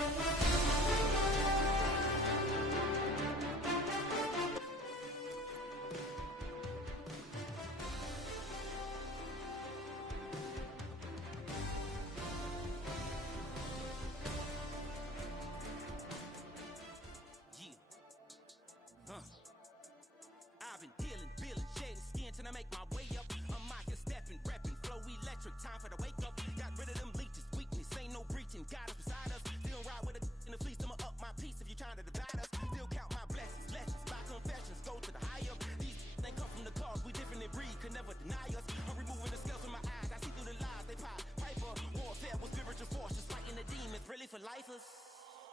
I've been dealing, feeling, shedding skin till I make my way up. I'm out here stepping, repping, flow electric, time for the wake up. Got rid of them leeches, weakness, ain't no breaching. God is beside us, still ride with a in the fleece. I'ma up my piece if you trying to divide us. Still count my blessings, lessons, by confessions, go to the high up. These ain't come from the cause, we different in breed, could never deny us. I'm removing the scales from my eyes, I see through the lies they pop. Piper, warfare with spiritual forces, fighting the demons, really for lifers.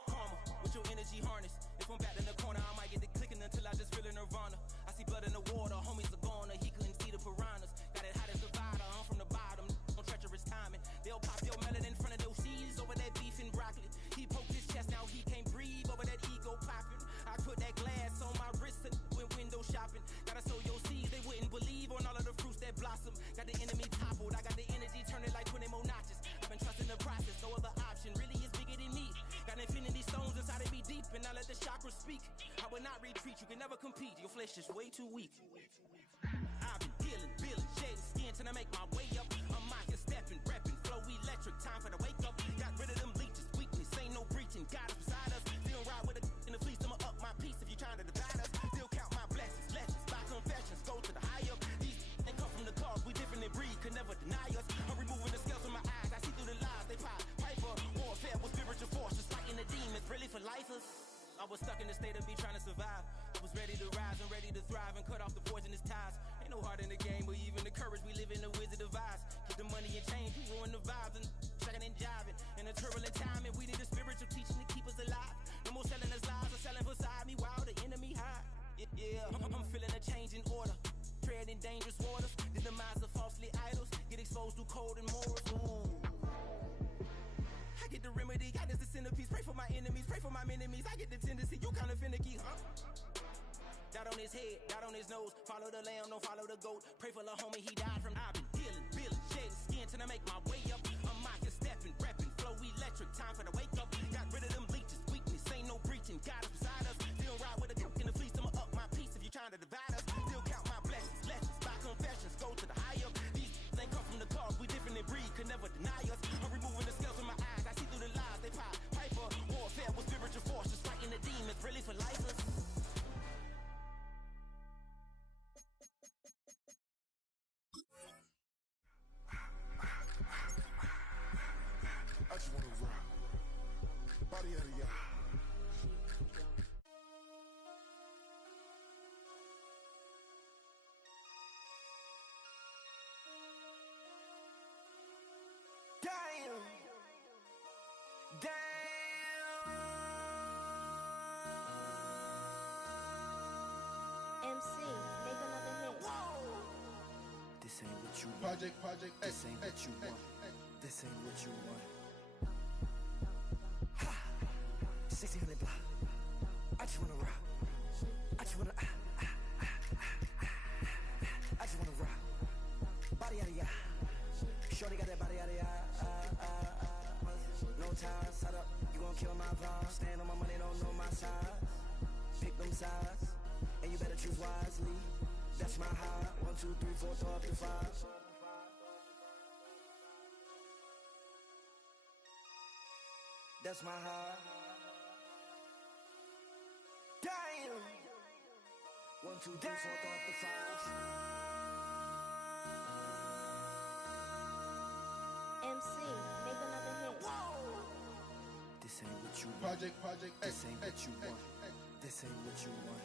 Karma, with your energy harness. If I'm back in the corner, I might get the clicking until I just feel a nirvana. I see blood in the water, homies are gone, he couldn't see the piranhas. Got it hot as Nevada, I'm from the bottom, on treacherous timing. They'll pop your melon in front of those seeds over that beef and broccoli. He poked his chest, now he can't breathe over that ego popping. I put that glass on my wrist and went window shopping. Gotta sow your seeds, they wouldn't believe on all of the fruits that blossom. Got the enemy toppled, I got the energy turning like 20 more notches. I've been trusting the process, no other option really is bigger than me. Got infinity stones inside of me deep, and I let the chakras speak. I will not retreat, you can never compete, your flesh is way too weak. I've been dealing, feeling, shedding skin till I make my way up. I'm out here stepping, repping, flow electric, time for the wake up. Got rid of them leeches, weakness, ain't no breaching. God is beside us, still ride with a in the fleece. I'ma up my piece if you trying to divide us. Still count my blessings, lessons, by confessions, go to the high up. These ain't come from the cause, we different in breed, could never deny us. I'm removing the scales from my eyes, I see through the lies they pop. Piper, warfare with spiritual forces, fighting the demons, really for lifers. I was stuck in the state of me trying to survive. I was ready to rise and ready to thrive and cut off the poisonous ties. Ain't no heart in the game, but even the courage we live in the Wizard of Oz. Get the money and change, we ruin the vibes and checking and jiving. In a turbulent time, and we need a spiritual teaching to keep us alive. No more selling us lies or selling beside me while the enemy hide. Yeah, I'm feeling a change in order. Treading dangerous waters, the demise of falsely idols. Get exposed through cold and morals. Ooh. I get the remedy, God is the centerpiece. Pray for my enemies, pray for my enemies. I get the tendency, you kinda finicky, huh? Dot on his head, dot on his nose. Follow the lamb, don't follow the goat. Pray for the homie, he died from. I've been dealing, feeling, shedding skin till I make my way up. I'm out here stepping, repping, flow electric, time for the wake up. Got rid of them leeches, weakness, ain't no breaching. God is beside us, still ride with a in the fleece. I'ma up my piece if you trying to divide us. Still count my blessings, lessons, by confessions, go to the high up. These ain't come from the cause, we different in breed, could never deny us. I'm removing the scales from my eyes, I see through the lies they pop. Piper, warfare with spiritual forces, fighting the demons, really for lifers. I just wanna rock. Body out of y'all. Damn. MC, make another hit. This ain't what you want. Project This ain't what you want. This ain't what you want. Ha! 1600 block. I just wanna rock. I just wanna I just wanna rock. Body out of ya. Shorty got that body out of ya. No ties, set up. You gon' kill my vibe. Stand on my money, don't know my size. Pick them sides, and you better choose wisely. That's my high. 1, 2, 3, 4, throw up to 5. That's my high. Damn. 1, 2, 3, 4, throw up to 5. MC, make another hit. This ain't what you want. Project This ain't what you want. This ain't what you want.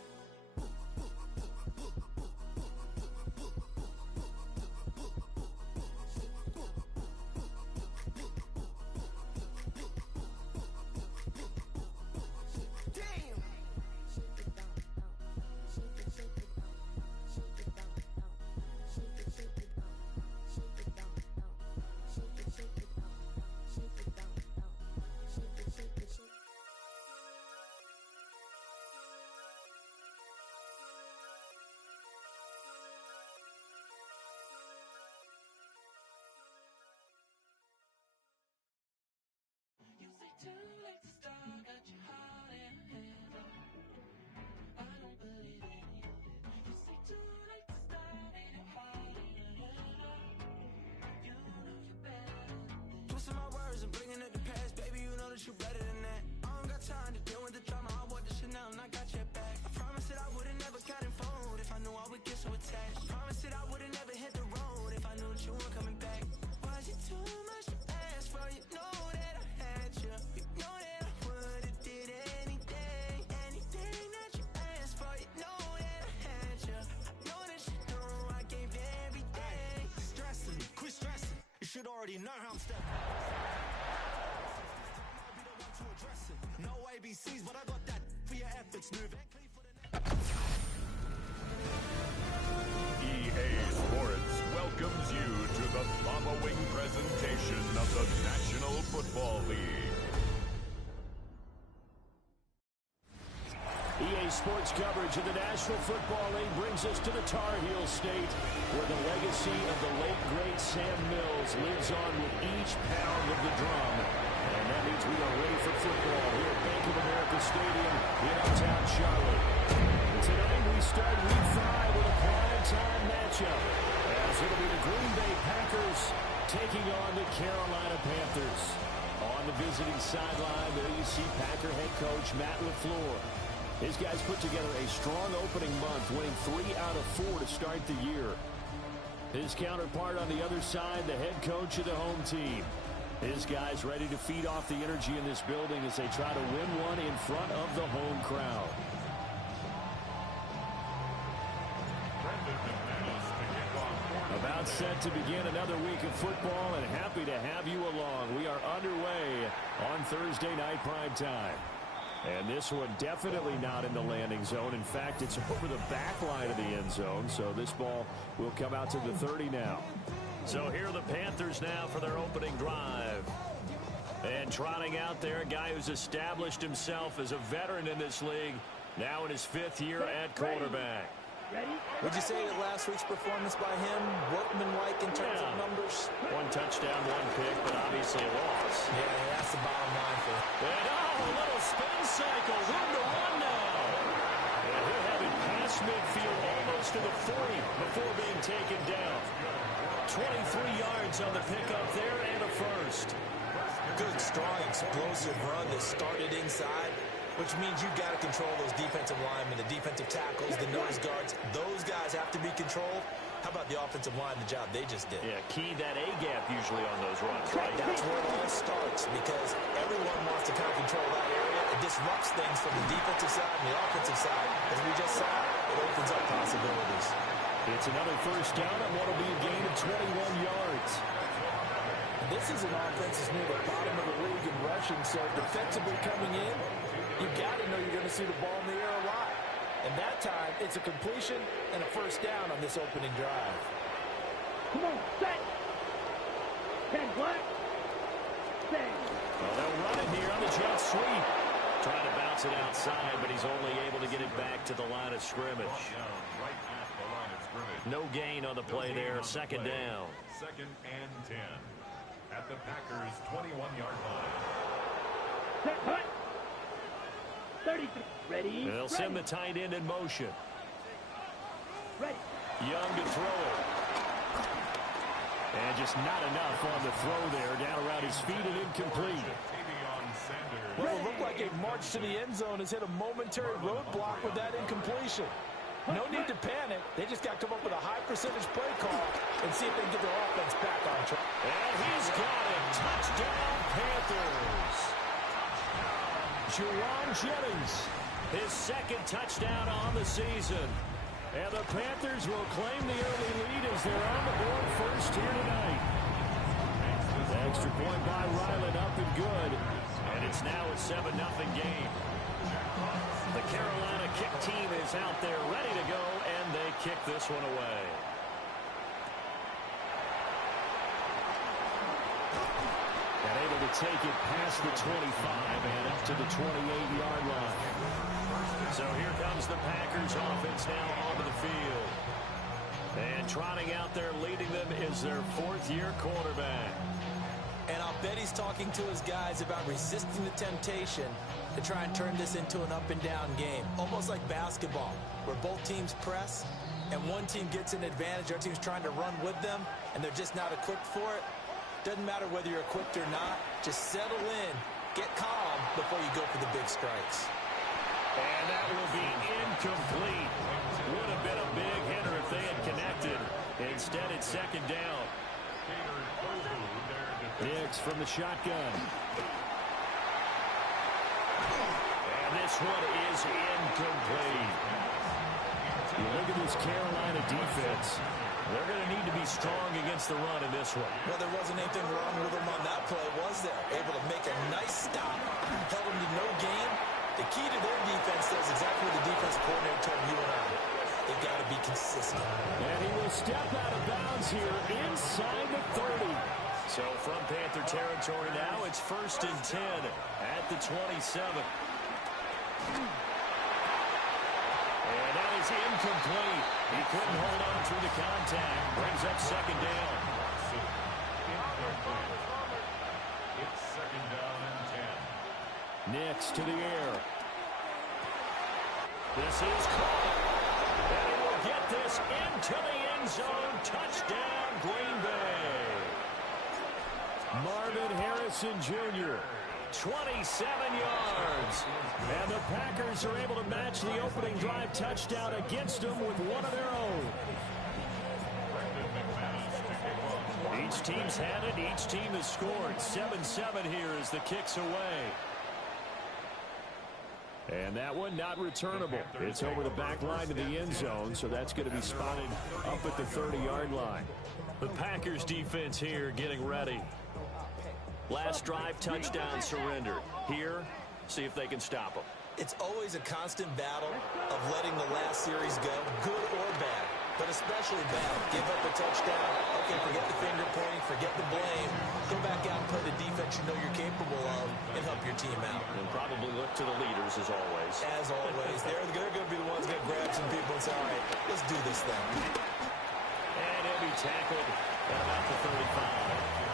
that you're better than that. I don't got time to deal with the drama. I want the Chanel and I got your back. I promise that I wouldn't never gotten phoned if I knew I would get so attached. I promise that I wouldn't never hit the road if I knew that you weren't coming back. Was it too much to ask for? You know that I had you. You know that I would've did anything, anything that you asked for. You know that I had you. I know that you know I gave everything. Stressing, quit stressing. You should already know how I'm stepping. No ABCs, but I got that for your efforts. New Van Cleef for the EA Sports welcomes you to the following presentation of the National Football League. EA Sports coverage of the National Football League brings us to the Tar Heel State, where the legacy of the late, great Sam Mills lives on with each pound of the drum. And that means we are ready for football here at Bank of America Stadium in uptown Charlotte. And tonight we start Week 5 with a prime-time matchup, as it'll be the Green Bay Packers taking on the Carolina Panthers. On the visiting sideline, there you see Packer head coach Matt LaFleur. His guys put together a strong opening month, winning 3 out of 4 to start the year. His counterpart on the other side, the head coach of the home team. His guys ready to feed off the energy in this building as they try to win one in front of the home crowd. About set to begin another week of football, and happy to have you along. We are underway on Thursday night primetime. And this one definitely not in the landing zone. In fact, it's over the back line of the end zone, so this ball will come out to the 30 now. So here are the Panthers now for their opening drive. And trotting out there, a guy who's established himself as a veteran in this league, now in his 5th year at quarterback. Would you say that last week's performance by him, workmanlike in terms of numbers? 1 touchdown, 1 pick, but obviously a loss. Yeah, that's the bottom line for him. And a little spin cycle, room to run now. And he'll have it past midfield, almost to the 40 before being taken down. 23 yards on the pickup there and a first. Good, strong, explosive run that started inside, which means you got to control those defensive linemen, the defensive tackles, the nose guards. Those guys have to be controlled. How about the offensive line, the job they just did? Yeah, key that A-gap usually on those runs, right? That's where it all starts, because everyone wants to kind of control that area. It disrupts things from the defensive side and the offensive side. As we just saw, it opens up possibilities. It's another first down on what will be a gain of 21 yards. This is an offense that's near the bottom of the league in rushing, so defensively coming in, you got to know you're going to see the ball in the air a lot. And that time, it's a completion and a first down on this opening drive. Come on, set. 10 black. Set. Well, they'll run it here on the jet sweep. Trying to bounce it outside, but he's only able to get it back to the line of scrimmage. No gain on the play there. Second down. 2nd and 10 at the Packers' 21-yard line. Set, hut. 33. Ready. They'll send the tight end in motion. Ready. Young to throw it. And just not enough on the throw there. Down around his feet and incomplete. Well, it looked like a march to the end zone has hit a momentary roadblock with that incompletion. No need to panic. They just got to come up with a high percentage play call and see if they can get their offense back on track. And he's got it. Touchdown, Panthers. Juwan Jennings, his 2nd touchdown on the season. And the Panthers will claim the early lead as they're on the board first here tonight. The extra point by Ryland up and good. And it's now a 7-0 game. The Carolina kick team is out there ready to go, and they kick this one away. And able to take it past the 25 and up to the 28-yard line. So here comes the Packers offense now onto the field. And trotting out there leading them is their 4th-year quarterback. And I'll bet he's talking to his guys about resisting the temptation to try and turn this into an up-and-down game. Almost like basketball, where both teams press, and one team gets an advantage, our team's trying to run with them, and they're just not equipped for it. Doesn't matter whether you're equipped or not. Just settle in Get calm before you go for the big strikes. And that will be incomplete. Would have been a big hitter if they had connected. Instead, it's second down. Diggs from the shotgun. And this one is incomplete. You look at this Carolina defense. They're going to need to be strong against the run in this one. Well, there wasn't anything wrong with them on that play, was there? Able to make a nice stop. Held them to no gain. The key to their defense is exactly what the defense coordinator told you and I. They've got to be consistent. And he will step out of bounds here inside the 30. So from Panther territory now, it's 1st and 10 at the 27. And that is incomplete. He couldn't hold on through the contact. Brings up second down. It's second down and 10. Nix to the air. This is caught. And he will get this into the end zone. Touchdown, Green Bay. Marvin Harrison Jr., 27 yards. And the Packers are able to match the opening drive touchdown against them with one of their own. Each team's had it. Each team has scored. 7-7 here as the kick's away. And that one not returnable. It's over the back line of the end zone, so that's going to be spotted up at the 30-yard line. The Packers defense here getting ready. Last drive, touchdown, surrender. Here, see if they can stop them. It's always a constant battle of letting the last series go, good or bad, but especially bad. Give up a touchdown. Okay, forget the finger pointing, forget the blame. Go back out and play the defense you know you're capable of and help your team out. And probably look to the leaders, as always. As always. They're going to be the ones going to grab some people and say, all right, let's do this thing. And he'll be tackled at about the 35.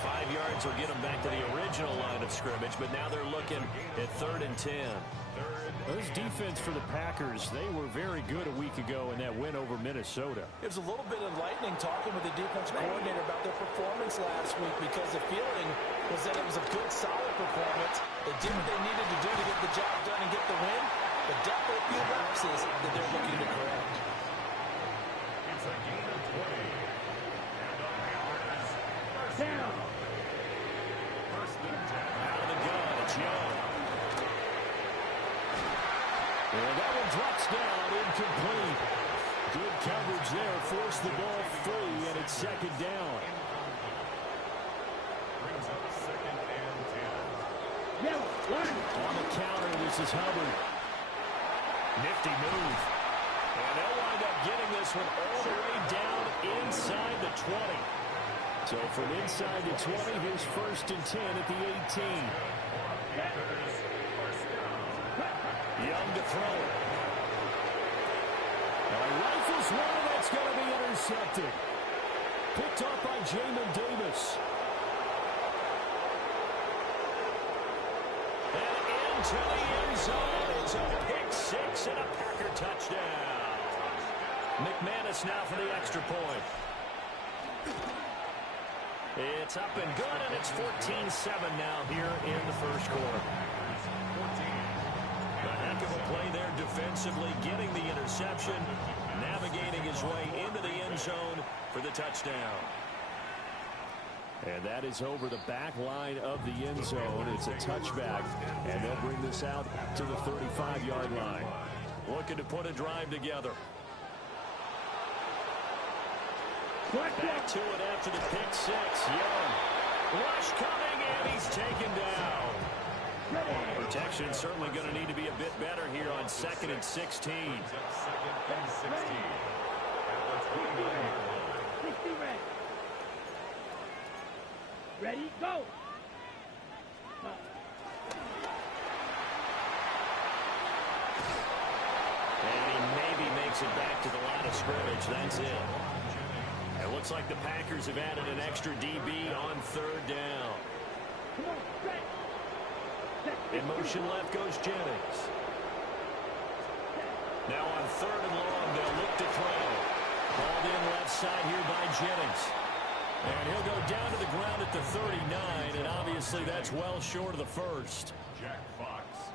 5 yards will get them back to the original line of scrimmage, but now they're looking at 3rd and 10. Those defense for the Packers, they were very good a week ago in that win over Minnesota. It was a little bit enlightening talking with the defense coordinator about their performance last week because the feeling was that it was a good, solid performance. They did what they needed to do to get the job done and get the win, but definitely a few lapses that they're looking to correct. It's a gain of 20. And the Packers first Down. Out of the gun, it's Young. And that one drops down, incomplete. Good coverage there, forced the ball free, and it's second down. brings up second and 10. Yellow, line. On the counter, this is Hubbard. Nifty move. And they'll wind up getting this one all the way down inside the 20. So from inside the 20, here's 1st and 10 at the 18. Young to throw it. Rifles one, that's going to be intercepted. Picked off by Jamin Davis. And into the end zone. It's a pick six and a Packer touchdown. McManus now for the extra point. It's up and good, and it's 14-7 now here in the first quarter. A heck of a play there defensively, getting the interception, navigating his way into the end zone for the touchdown. And that is over the back line of the end zone. It's a touchback, and they'll bring this out to the 35-yard line. Looking to put a drive together. Back to it after the pick six. Young. Rush coming, and he's taken down. Protection certainly going to need to be a bit better here on 2nd and 16. Second and 16. Let's go. 60 ready. Ready, go. And he maybe makes it back to the line of scrimmage. That's it. It looks like the Packers have added an extra DB on 3rd down. Come on, set. In motion left goes Jennings. Now on 3rd and long, they'll look to throw. Balled in left side here by Jennings. And he'll go down to the ground at the 39, and obviously that's well short of the first.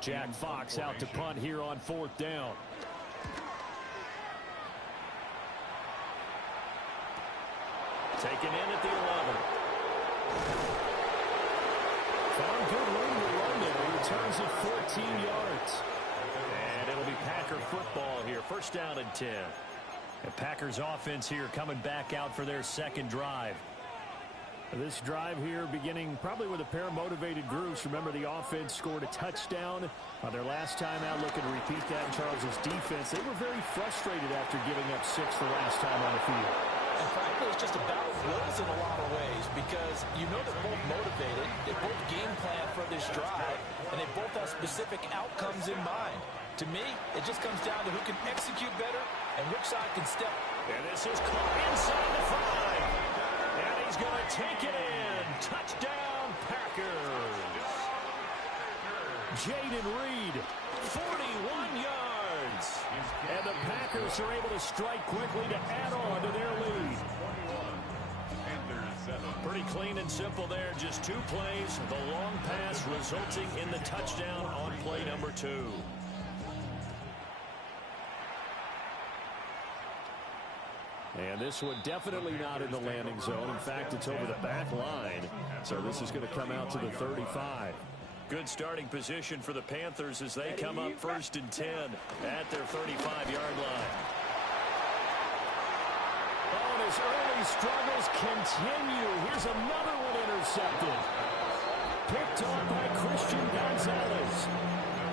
Jack Fox out to punt here on 4th down. Taken in at the 11. Found good room to run there. He returns it 14 yards. And it'll be Packer football here. 1st down and 10. The Packers offense here coming back out for their second drive. This drive here beginning probably with a pair of motivated groups. Remember, the offense scored a touchdown on their last time out. Looking to repeat that in Charles' defense. They were very frustrated after giving up 6 the last time on the field. And frankly, it's just a battle of wills in a lot of ways because you know they're both motivated. They both game plan for this drive, and they both have specific outcomes in mind. To me, it just comes down to who can execute better and which side can step. And this is caught inside the 5. And he's going to take it in. Touchdown, Packers. Jaden Reed, 41 yards. And the Packers are able to strike quickly to add on to their lead. Pretty clean and simple there. Just 2 plays. The long pass resulting in the touchdown on play number 2. And this one definitely not in the landing zone. In fact, it's over the back line. So this is going to come out to the 35. Good starting position for the Panthers as they come up 1st and 10 at their 35-yard line. Oh, and his early struggles continue. Here's another one intercepted. Picked off by Christian Gonzalez.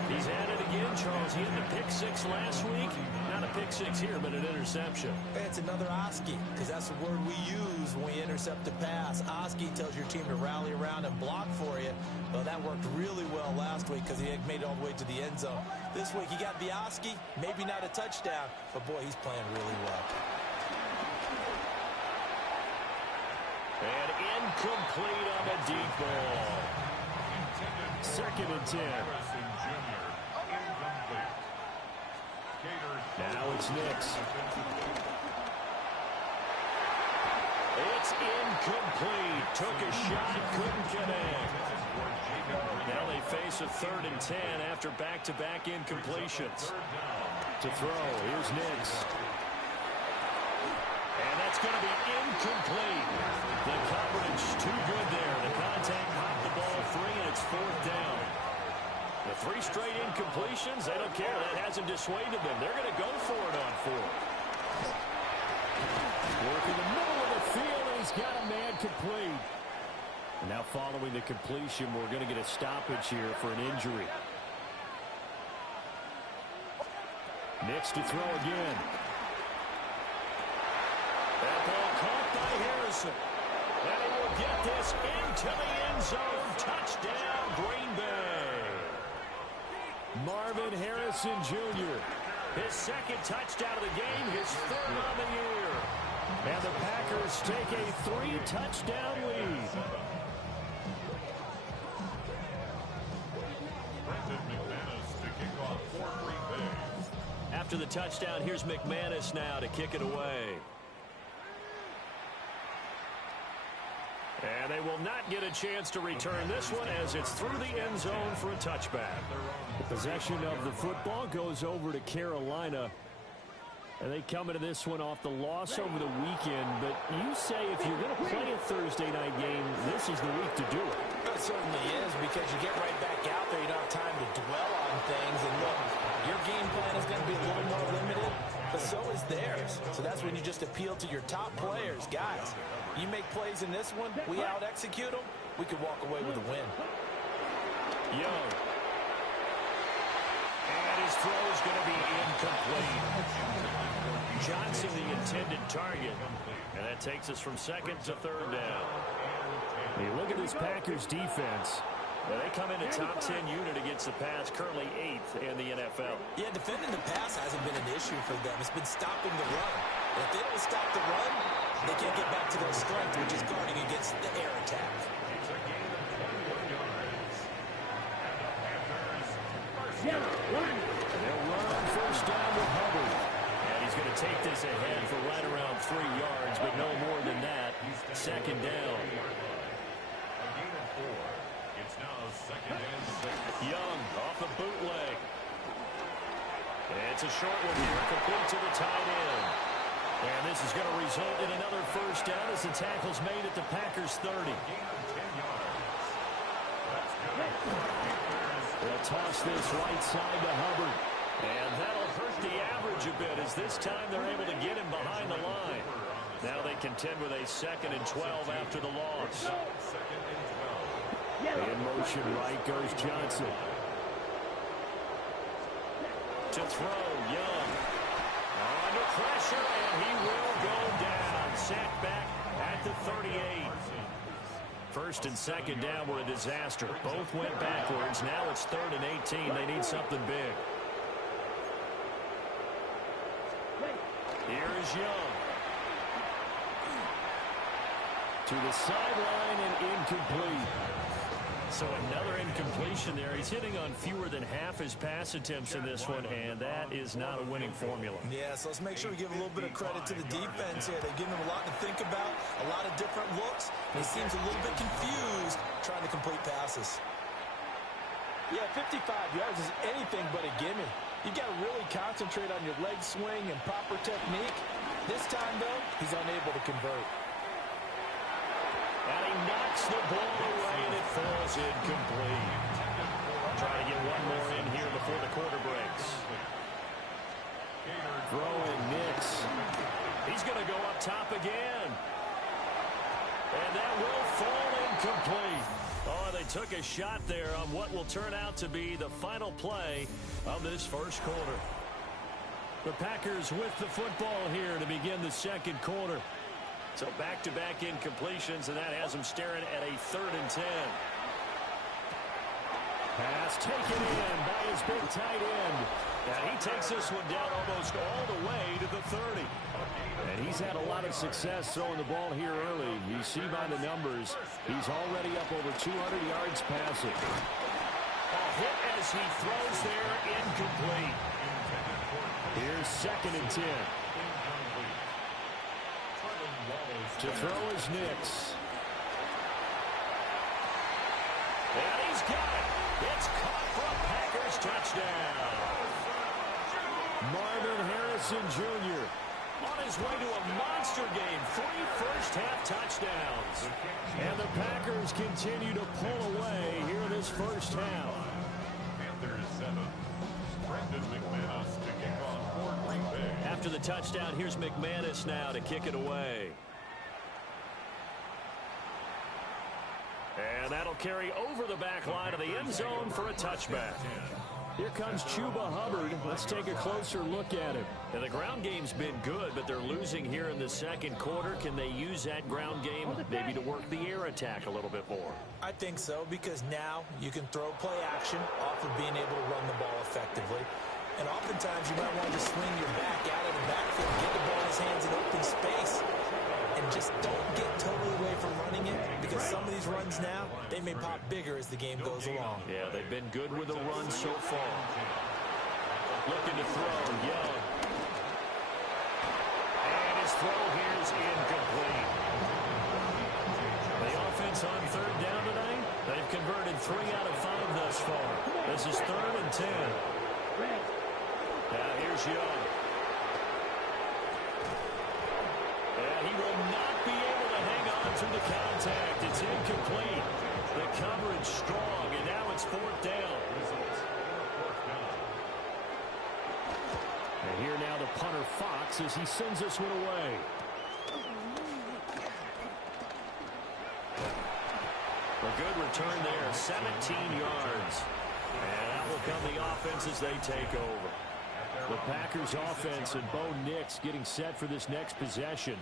He's at it again, Charles. He had the pick 6 last week. Not a pick 6 here, but an interception. It's another Oski, because that's the word we use when we intercept a pass. Oski tells your team to rally around and block for you. Well, that worked really well last week because he had made it all the way to the end zone. This week he got the Oski, maybe not a touchdown, but boy, he's playing really well. And incomplete on the deep ball. 2nd and 10. Now it's Nix. It's incomplete. Took a shot, couldn't connect. Now they face a 3rd and 10 after back-to-back incompletions. To throw, here's Nix. And that's going to be incomplete. The coverage too good there. The contact popped the ball free, and it's 4th down. The 3 straight incompletions, they don't care. That hasn't dissuaded them. They're going to go for it on 4th. Work in the middle of the field, and he's got a man complete. And now following the completion, we're going to get a stoppage here for an injury. Nix to throw again. That ball caught by Harrison. And he will get this into the end zone. Touchdown, Green Bay. Marvin Harrison Jr. His 2nd touchdown of the game, his 3rd on the year. And the Packers take a 3-touchdown lead. After the touchdown, here's McManus now to kick it away. And they will not get a chance to return this one as it's through the end zone for a touchback. The possession of the football goes over to Carolina. And they come into this one off the loss over the weekend. But you say if you're going to play a Thursday night game, this is the week to do it. It certainly is, because you get right back out there. You don't have time to dwell on things. And look, your game plan is going to be a little more limited, but so is theirs. So that's when you just appeal to your top players. Guys, you make plays in this one, we out-execute them, we could walk away with a win. Young. And his throw is going to be incomplete. Johnson, the intended target. And that takes us from 2nd to 3rd down. You look at this Packers defense. Well, they come in a top 10 unit against the pass, currently 8th in the NFL. Yeah, defending the pass hasn't been an issue for them. It's been stopping the run. And if they don't stop the run, they can't get back to their strength, which is guarding against the air attack. Yellow, 1. And they'll run on 1st down with Hubbard. And he's going to take this ahead for right around 3 yards, but no more than that. Second down. It's now second and 6. Young off the bootleg. It's a short one here, complete to the tight end. And this is going to result in another first down as the tackle's made at the Packers' 30. They'll toss this right side to Hubbard. And that'll hurt the average a bit as this time they're able to get him behind the line. Now they contend with a 2nd and 12 after the loss. In motion right goes Johnson. To throw, Young. Under pressure, and he will go down. Sacked back at the 38. First and second down were a disaster. Both went backwards. Now it's 3rd and 18. They need something big. Here's Young. To the sideline and incomplete. So another incompletion there. He's hitting on fewer than half his pass attempts in this one, and that is not a winning formula. Yeah, so let's make sure we give a little bit of credit to the defense here. They've given him a lot to think about, a lot of different looks, and he seems a little bit confused trying to complete passes. Yeah, 55 yards is anything but a gimme. You've got to really concentrate on your leg swing and proper technique. This time, though, he's unable to convert. And he knocks the ball away, and it falls incomplete. Trying to get one more in here before the quarter breaks. Throwing Nix. He's going to go up top again. And that will fall incomplete. Oh, they took a shot there on what will turn out to be the final play of this first quarter. The Packers with the football here to begin the second quarter. So back-to-back incompletions, and that has them staring at a 3rd and 10. Pass taken in by his big tight end. And he takes this one down almost all the way to the 30. And he's had a lot of success throwing the ball here early. You see by the numbers, he's already up over 200 yards passing. A hit as he throws there, incomplete. Here's 2nd and 10. To throw is Nix. And he's got it. It's caught for a Packers touchdown. Marvin Harrison Jr. on his way to a monster game. 3 first-half touchdowns. And the Packers continue to pull away here in this first half. Panthers 7. Brandon McManus to kick off for Green Bay. After the touchdown, here's McManus now to kick it away. And that'll carry over the back line of the end zone for a touchback. Here comes Chuba Hubbard. Let's take a closer look at him. And the ground game's been good, but they're losing here in the second quarter. Can they use that ground game maybe to work the air attack a little bit more? I think so, because now you can throw play action off of being able to run the ball effectively. And oftentimes you might want to swing your back out of the backfield, get the ball in his hands in open space, and just don't get totally away from running it, because some of these runs now, they may pop bigger as the game goes along. Yeah, they've been good with the run so far. Looking to throw, Young. And his throw here is incomplete. The offense on 3rd down tonight, they've converted 3 out of 5 thus far. This is 3rd and 10. Now here's Young. And he will not be able to hang on through the contact. It's incomplete. The coverage strong, and now it's 4th down. And here now the punter Fox as he sends this one away. A good return there, 17 yards. And that will come the offense as they take over. The Packers offense and Bo Nix getting set for this next possession.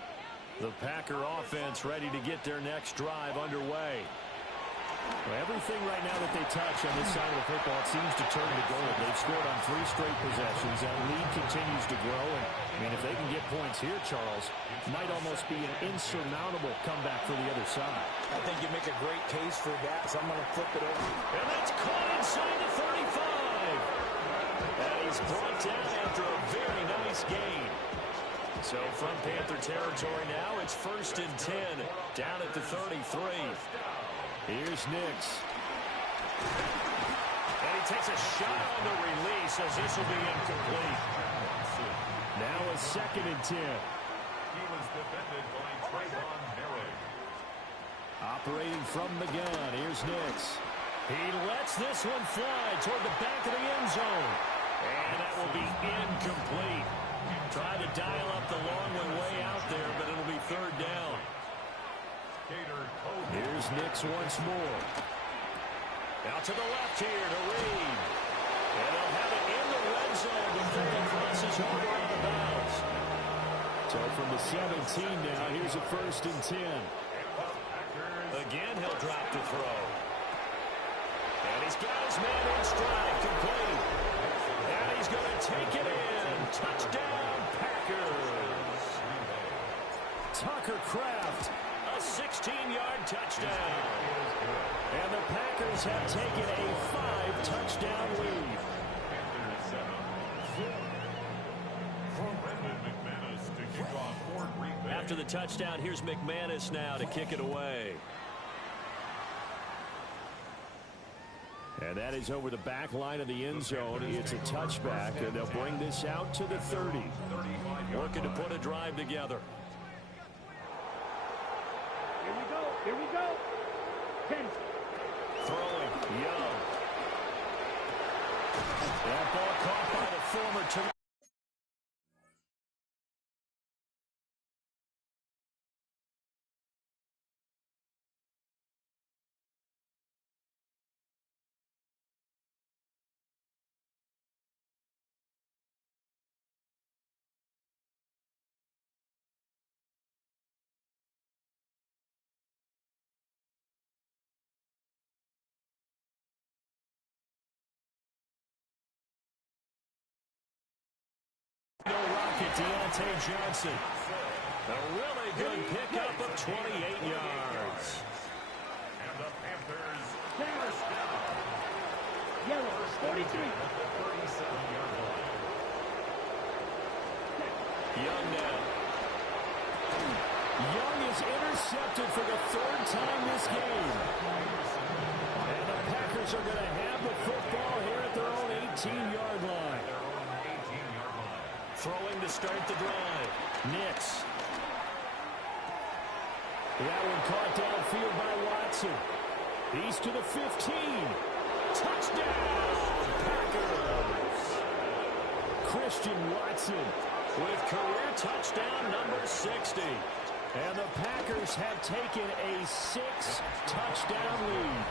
The Packer offense ready to get their next drive underway. Well, everything right now that they touch on this side of the football, it seems to turn to gold. They've scored on 3 straight possessions. That lead continues to grow. And, I mean, if they can get points here, Charles, it might almost be an insurmountable comeback for the other side. I think you make a great case for that, so I'm going to flip it over. And that's caught inside the 35. And he's brought down after a very nice gain. So from Panther territory now, it's 1st and 10, down at the 33. Here's Nix. And he takes a shot on the release as this will be incomplete. Now a 2nd and 10. He was defended by Trayvon Merrick. Operating from the gun, here's Nix. He lets this one fly toward the back of the end zone. And that will be incomplete. Tried to dial up the long one way out there, but it'll be 3rd down. Here's Nix once more. Out to the left here to Reed. And they'll have it in the red zone before the crosses over out of bounds. So from the 17 now, here's a 1st and 10. Again, he'll drop the throw. And he's got his man in stride, complete. And he's going to take it in. Touchdown, Packers. Tucker Kraft, a 16-yard touchdown. And the Packers have taken a 5-touchdown lead. After the touchdown, here's McManus now to kick it away. And that is over the back line of the end zone. It's a touchback, and they'll bring this out to the 30. Working to put a drive together. Here we go. Here we go. 10. Throwing, Young. That ball caught by the former No rocket, Deontay Johnson. A really good pickup of 28 yards. And the Panthers first down. Yellow, 43. Young now. Young is intercepted for the 3rd time this game. And the Packers are going to have the football here at their own 18-yard line. Throwing to start the drive. Nix. That one caught downfield by Watson. He's to the 15. Touchdown, Packers. Christian Watson with career touchdown number 60. And the Packers have taken a 6-touchdown lead.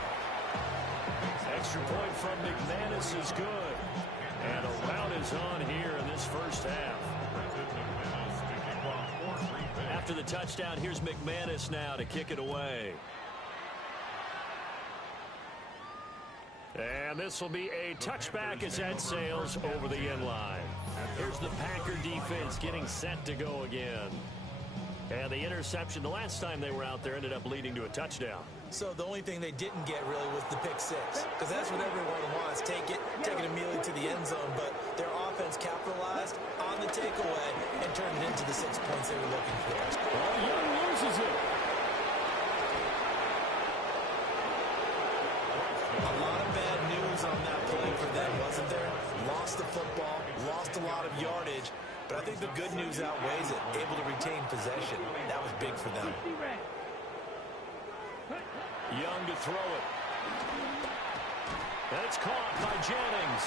Extra point from McManus is good. And a rout is on here in this first half. After the touchdown, here's McManus now to kick it away. And this will be a touchback as that sails over the end line. Here's the Packer defense getting set to go again. And the interception the last time they were out there ended up leading to a touchdown. So the only thing they didn't get really was the pick six, because that's what everyone wants. Take it immediately to the end zone, but their offense capitalized on the takeaway and turned it into the 6 points they were looking for. Oh, Young loses it. A lot of bad news on that play for them, wasn't there? Lost the football, lost a lot of yardage, but I think the good news outweighs it. Able to retain possession. That was big for them. Young to throw it. And it's caught by Jennings.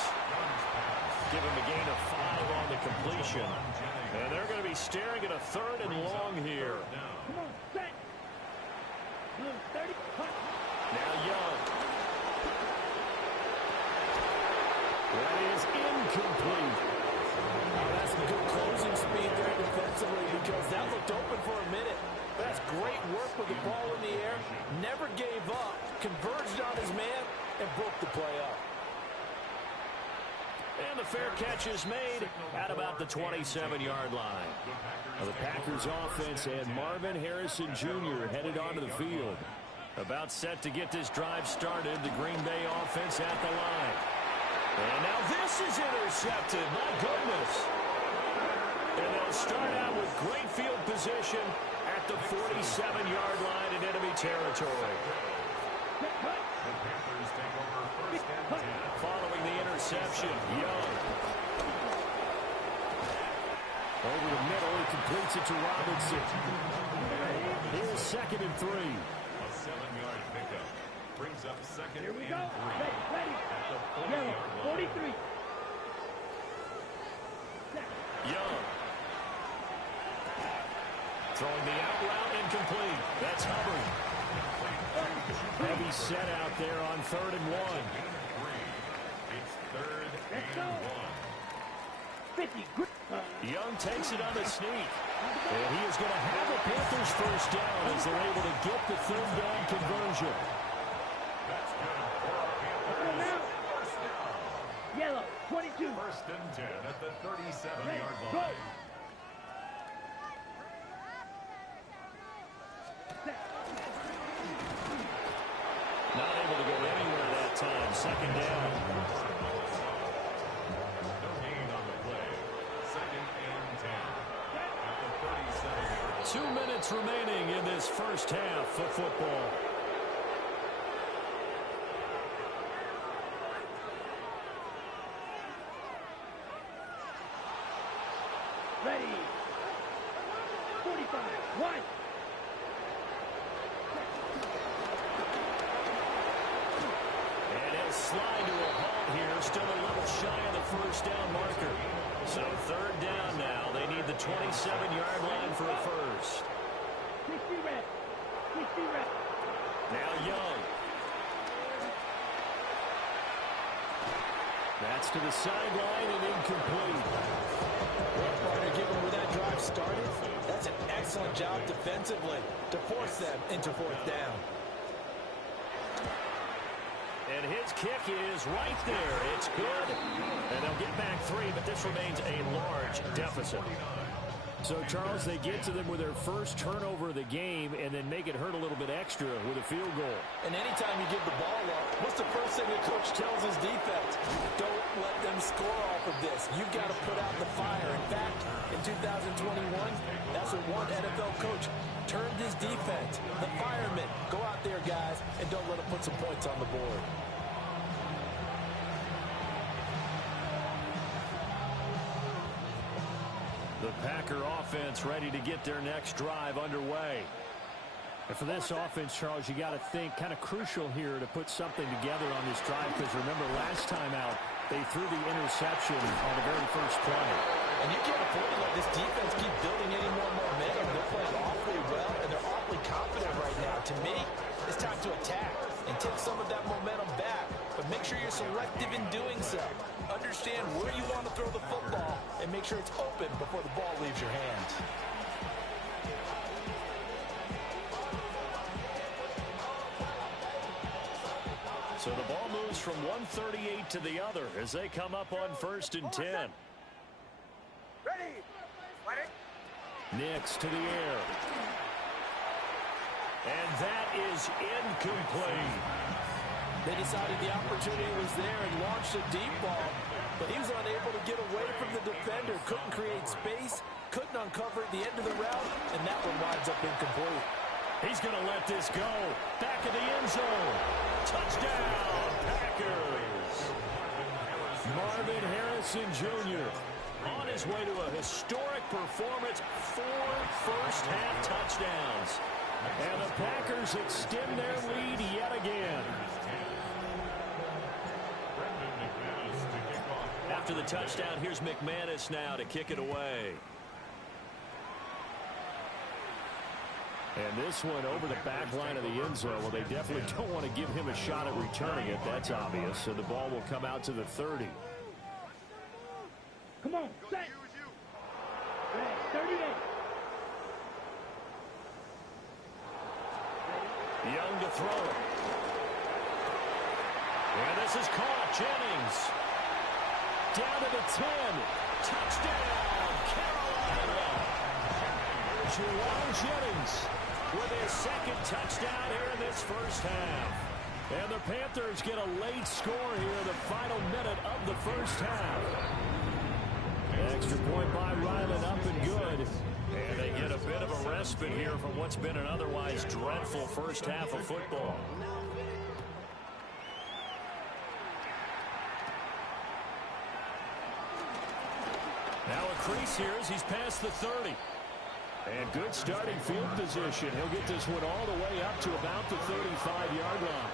Give him a gain of 5 on the completion. And they're going to be staring at a 3rd and long here. Come on, set. Blue 30. Now Young. That is incomplete. That's some good closing speed there defensively, because that looked open for a minute. That's great work with the ball in the air. Never gave up. Converged on his man and broke the play up. And the fair catch is made at about the 27-yard line. Now the Packers offense and Marvin Harrison Jr. headed onto the field. About set to get this drive started. The Green Bay offense at the line. And now this is intercepted. My goodness. And they'll start out with great field position at the 47-yard line in enemy territory. Following the interception, Young. Over the middle, he completes it to Robinson. Here's 2nd and 3. A 7-yard pickup brings up 2nd Here we and 3. go. Ready. At the 40-yard line. 43. Young. Throwing the out route incomplete. That's Hubbard. Heavy set out there on 3rd and 1. It's 3rd Let's and go. 1. 50. Young takes it on the sneak. And he is going to have the Panthers first down as they're able to get the 3rd down conversion. That's good for our Panthers. First down. Yellow. 22. 1st and 10 at the 37-yard Go. line. Not able to go anywhere that time. 2nd down. No gain on the play. 2nd and 10 at the 37-yard line. 2 minutes remaining in this first half of football. Ready. 45. 1. And he'll slide to a halt here. Still a little shy of the first down marker. So 3rd down now. They need the 27-yard line for a first. 60 red. 60 red. Now Young. That's to the sideline and incomplete. Well, partner, given where that drive started, that's an excellent job defensively to force them into 4th down. And his kick is right there. It's good. And they'll get back 3, but this remains a large deficit. So, Charles, they get to them with their first turnover of the game and then make it hurt a little bit extra with a field goal. And anytime you give the ball up, what's the first thing the coach tells his defense? Don't let them score off of this. You've got to put out the fire. In fact, in 2021, that's what one NFL coach turned his defense. The firemen. Go out there, guys, and don't let them put some points on the board. The Packer offense ready to get their next drive underway. And for this offense, Charles, you got to think kind of crucial here to put something together on this drive, because remember last time out they threw the interception on the very first play. And you can't afford to let this defense keep building any more momentum. They're playing awfully well, and they're awfully confident right now. To me, it's time to attack and take some of that momentum back. But make sure you're selective in doing so. Understand where you want to throw the football and make sure it's open before the ball leaves your hands. So the ball moves from 138 to the other as they come up on 1st and 10. Ready. Nix to the air. And that is incomplete. They decided the opportunity was there and launched a deep ball, but he was unable to get away from the defender, couldn't create space, couldn't uncover at the end of the route, and that one winds up incomplete. He's going to let this go. Back of the end zone. Touchdown, Packers. Marvin Harrison Jr. on his way to a historic performance, 4 first-half touchdowns. And the Packers extend their lead yet again. After the touchdown, here's McManus now to kick it away. And this one over the back line of the end zone. Well, they definitely don't want to give him a shot at returning it. That's obvious. So the ball will come out to the 30. Come on, set. 38. Young to throw it. And this is caught. Jennings. Down to the 10. Touchdown, Carolina. Jauan Jennings with his 2nd touchdown here in this first half. And the Panthers get a late score here in the final minute of the first half. Extra point by Ryland, up and good. And they get a bit of a respite here from what's been an otherwise dreadful first half of football. Now a crease here as he's past the 30. And good starting field position. He'll get this one all the way up to about the 35-yard line.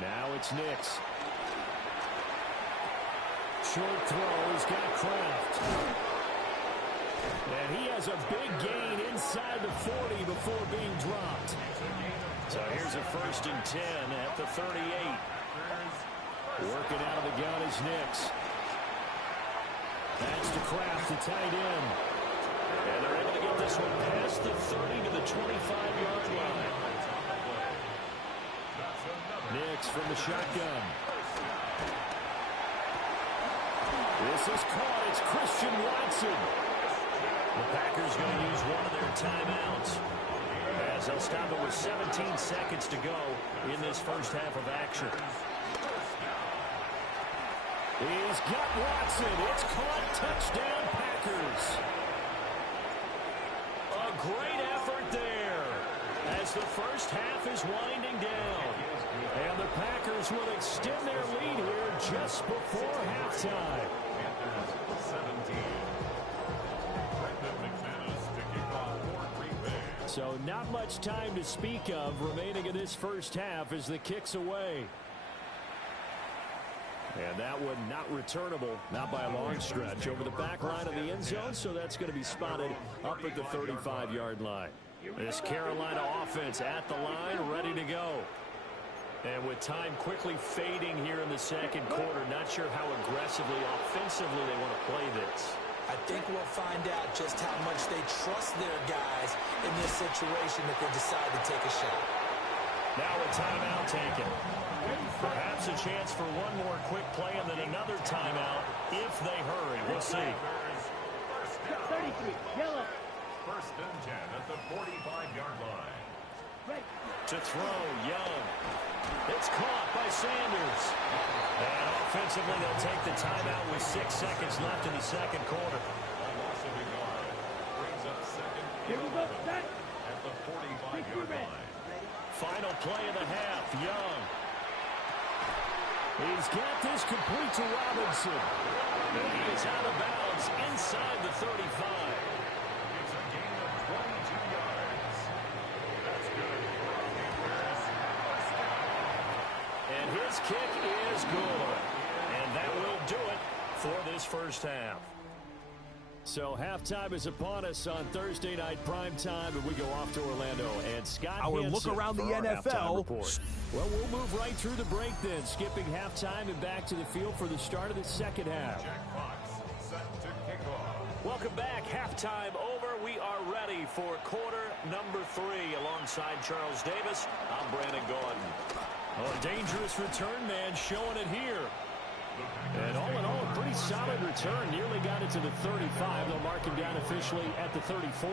Now it's Nix. Short throw, he's got Kraft. And he has a big gain inside the 40 before being dropped. So here's a 1st and 10 at the 38. Working out of the gun is Nix. That's to Kraft, the tight end. And they're able to get this one past the 30 to the 25-yard line. Nix from the shotgun. This is caught. It's Christian Watson. The Packers going to use one of their timeouts as they'll stop it with 17 seconds to go in this first half of action. He's got Watson. It's caught. Touchdown, Packers. A great effort there as the first half is winding down. And the Packers will extend their lead here just before halftime. So not much time to speak of remaining in this first half as the kick's away. And that one not returnable, not by a long stretch, over the back line of the end zone, so that's going to be spotted up at the 35-yard line. This Carolina offense at the line, ready to go. And with time quickly fading here in the second quarter, not sure how aggressively, offensively they want to play this. I think we'll find out just how much they trust their guys in this situation if they decide to take a shot. Now a timeout taken. Perhaps a chance for one more quick play and then another timeout if they hurry. We'll see. 33, yellow. 1st and 10 at the 45-yard line. Right. To throw, Young. It's caught by Sanders. And offensively, they'll take the timeout with 6 seconds left in the second quarter. Here we go, set. At the 45-yard line. Final play of the half, Young. He's got this complete to Robinson. And he's out of bounds inside the 35. It's a gain of 22 yards. That's good. And his kick is good. And that will do it for this first half. So halftime is upon us on Thursday night primetime, and we go off to Orlando. And Scott Our Hansen look around the NFL. Well, we'll move right through the break then, skipping halftime and back to the field for the start of the second half. Jack Fox set to kick off. Welcome back. Halftime over. We are ready for quarter number 3 alongside Charles Davis. I'm Brandon Gaudin. Oh, a dangerous return man showing it here. And all in all, a pretty solid return. Nearly got it to the 35. They'll mark him down officially at the 34.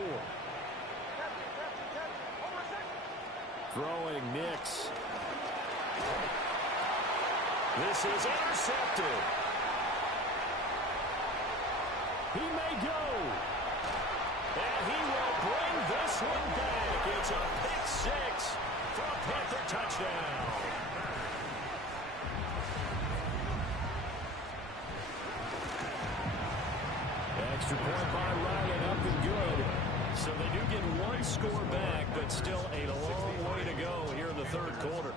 Throwing Nix. This is intercepted. He may go. And he will bring this one back. It's a pick 6 for a Panther touchdown. Extra point by Ryan, up and good. So they do get one score back, but still a long way to go here in the third quarter.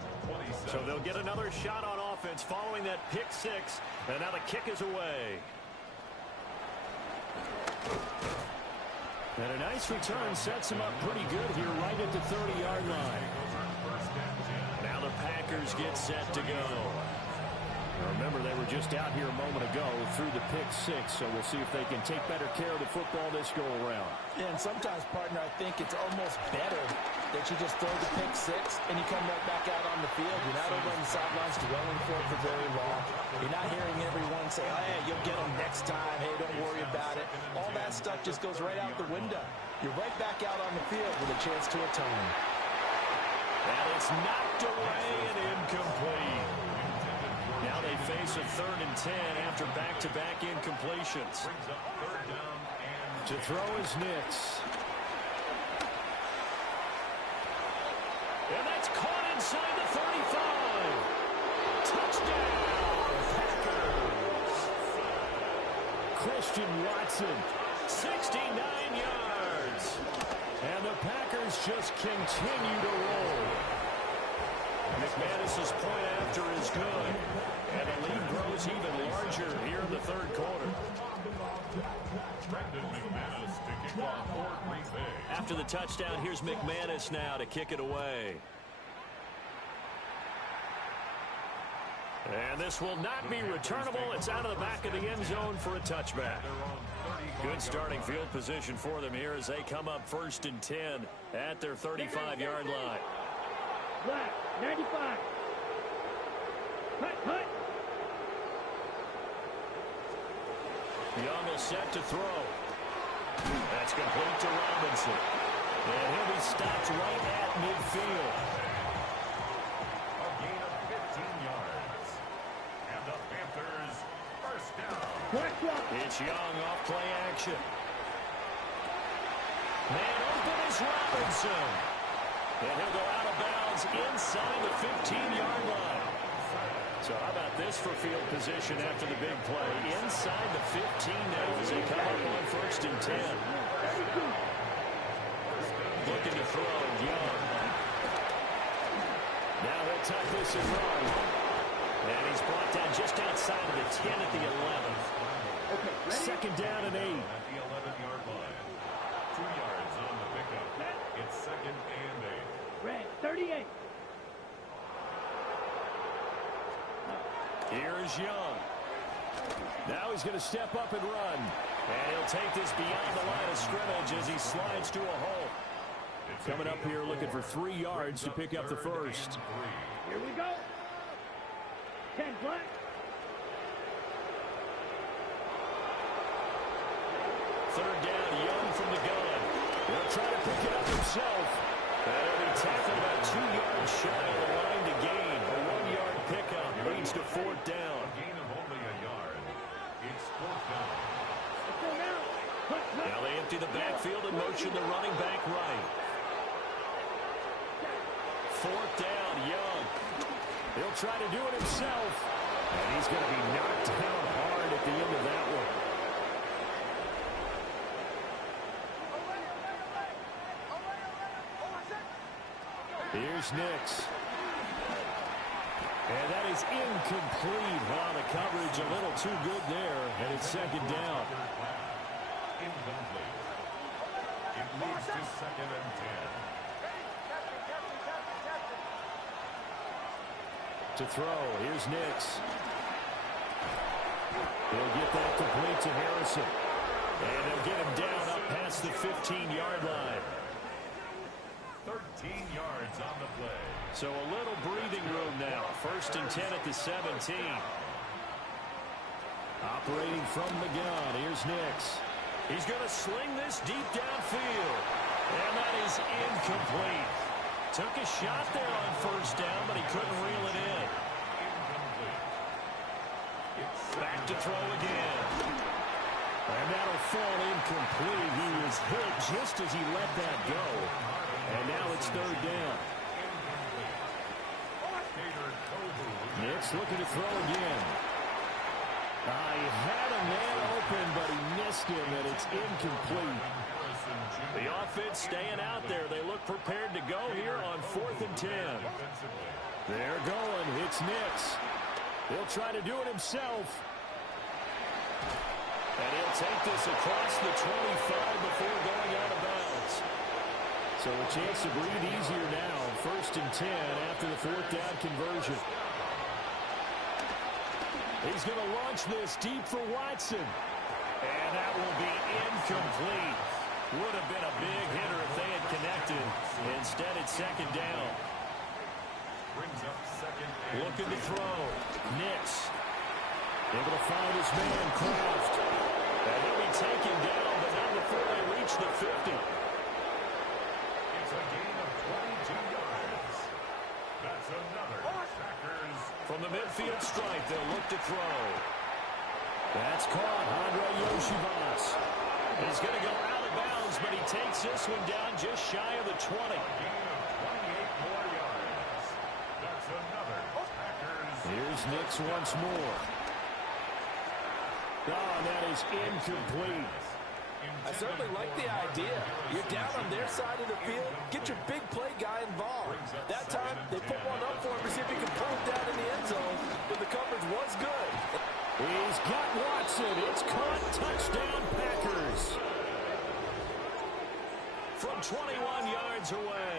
So they'll get another shot on offense following that pick 6, and now the kick is away. And a nice return sets him up pretty good here right at the 30-yard line. Now the Packers get set to go. Remember, they were just out here a moment ago through the pick 6, so we'll see if they can take better care of the football this go-around. Yeah, and sometimes, partner, I think it's almost better that you just throw the pick 6 and you come right back out on the field. You're not over on the sidelines dwelling for it for very long. You're not hearing everyone say, oh, hey, you'll get them next time. Hey, don't worry about it. All that stuff just goes right out the window. You're right back out on the field with a chance to atone. And it's knocked away and incomplete. Now they face a 3rd and 10 after back-to-back incompletions. To throw is Nix. And that's caught inside the 35. Touchdown, Packers. Christian Watson, 69 yards. And the Packers just continue to roll. McManus's point after is good. And the lead grows even larger here in the 3rd quarter. After the touchdown, here's McManus now to kick it away. And this will not be returnable. It's out of the back of the end zone for a touchback. Good starting field position for them here as they come up 1st and 10 at their 35-yard line. Black, 95. Hut. Young will set to throw. That's complete to Robinson. And he'll be stopped right at midfield. A gain of 15 yards. And the Panthers first down. It's Young off play action. Man open is Robinson. And he'll go out of bounds inside the 15-yard line. So how about this for field position after the big play? Inside the 15 now as they come up on 1st and 10. Looking to throw, Young. Now he'll tuck this and run. And he's brought down just outside of the 10 at the 11. 2nd down and 8. At the 11-yard line. 2 yards on the pickup. It's 2nd and 8. Red, 38. Here's Young. Now he's going to step up and run. And he'll take this beyond the line of scrimmage as he slides to a hole. Coming up here looking for 3 yards to pick up the first. Here we go. 10 black. Third down, Young from the gun. He'll try to pick it up himself. And he'll be tackled about 2 yards shy of the line to gain. A 1-yard pickup leads to 4th down. Gain of only a yard. It's 4th down. Now they empty the backfield and motion the running back right. 4th down, Young. He'll try to do it himself. And he's going to be knocked down hard at the end of that one. Here's Nix. And that is incomplete. Wow, the coverage a little too good there. And it's 2nd down. Incomplete. It leads to 2nd and 10. To throw, here's Nix. He'll get that complete to Harrison. And he'll get him down up past the 15-yard line. 13 yards on the play. So a little breathing room now. 1st and 10 at the 17. Operating from the gun, here's Nix. He's going to sling this deep downfield. And that is incomplete. Took a shot there on 1st down, but he couldn't reel it in. Back to throw again. And that'll fall incomplete. He was hit just as he let that go. And now it's 3rd down. Nix looking to throw again. He had a man open, but he missed him, and it's incomplete. The offense staying out there. They look prepared to go here on 4th and 10. They're going. It's Nix. He'll try to do it himself. And he'll take this across the 25 before going out of bounds. So a chance to breathe easier now. 1st and 10 after the 4th down conversion. He's going to launch this deep for Watson. And that will be incomplete. Would have been a big hitter if they had connected. Instead, it's 2nd down. Brings up 2nd. Looking to throw. Nix. Able to find his man, Kraft. And he'll be taken down, but not before they reach the 50. It's a gain of 22 yards. That's another Packers From the midfield stripe, they'll look to throw. That's caught. Andre Yoshivas. He's going to go out of bounds, but he takes this one down just shy of the 20. 28 more yards. That's another Packers. Here's Nix once more. Oh, and that is incomplete. I certainly like the idea. You're down on their side of the field. Get your big play guy involved. That time, they put one up for him to see if he can pull it down in the end zone, but the coverage was good. He's got Watson. It's caught. Touchdown, Packers. From 21 yards away.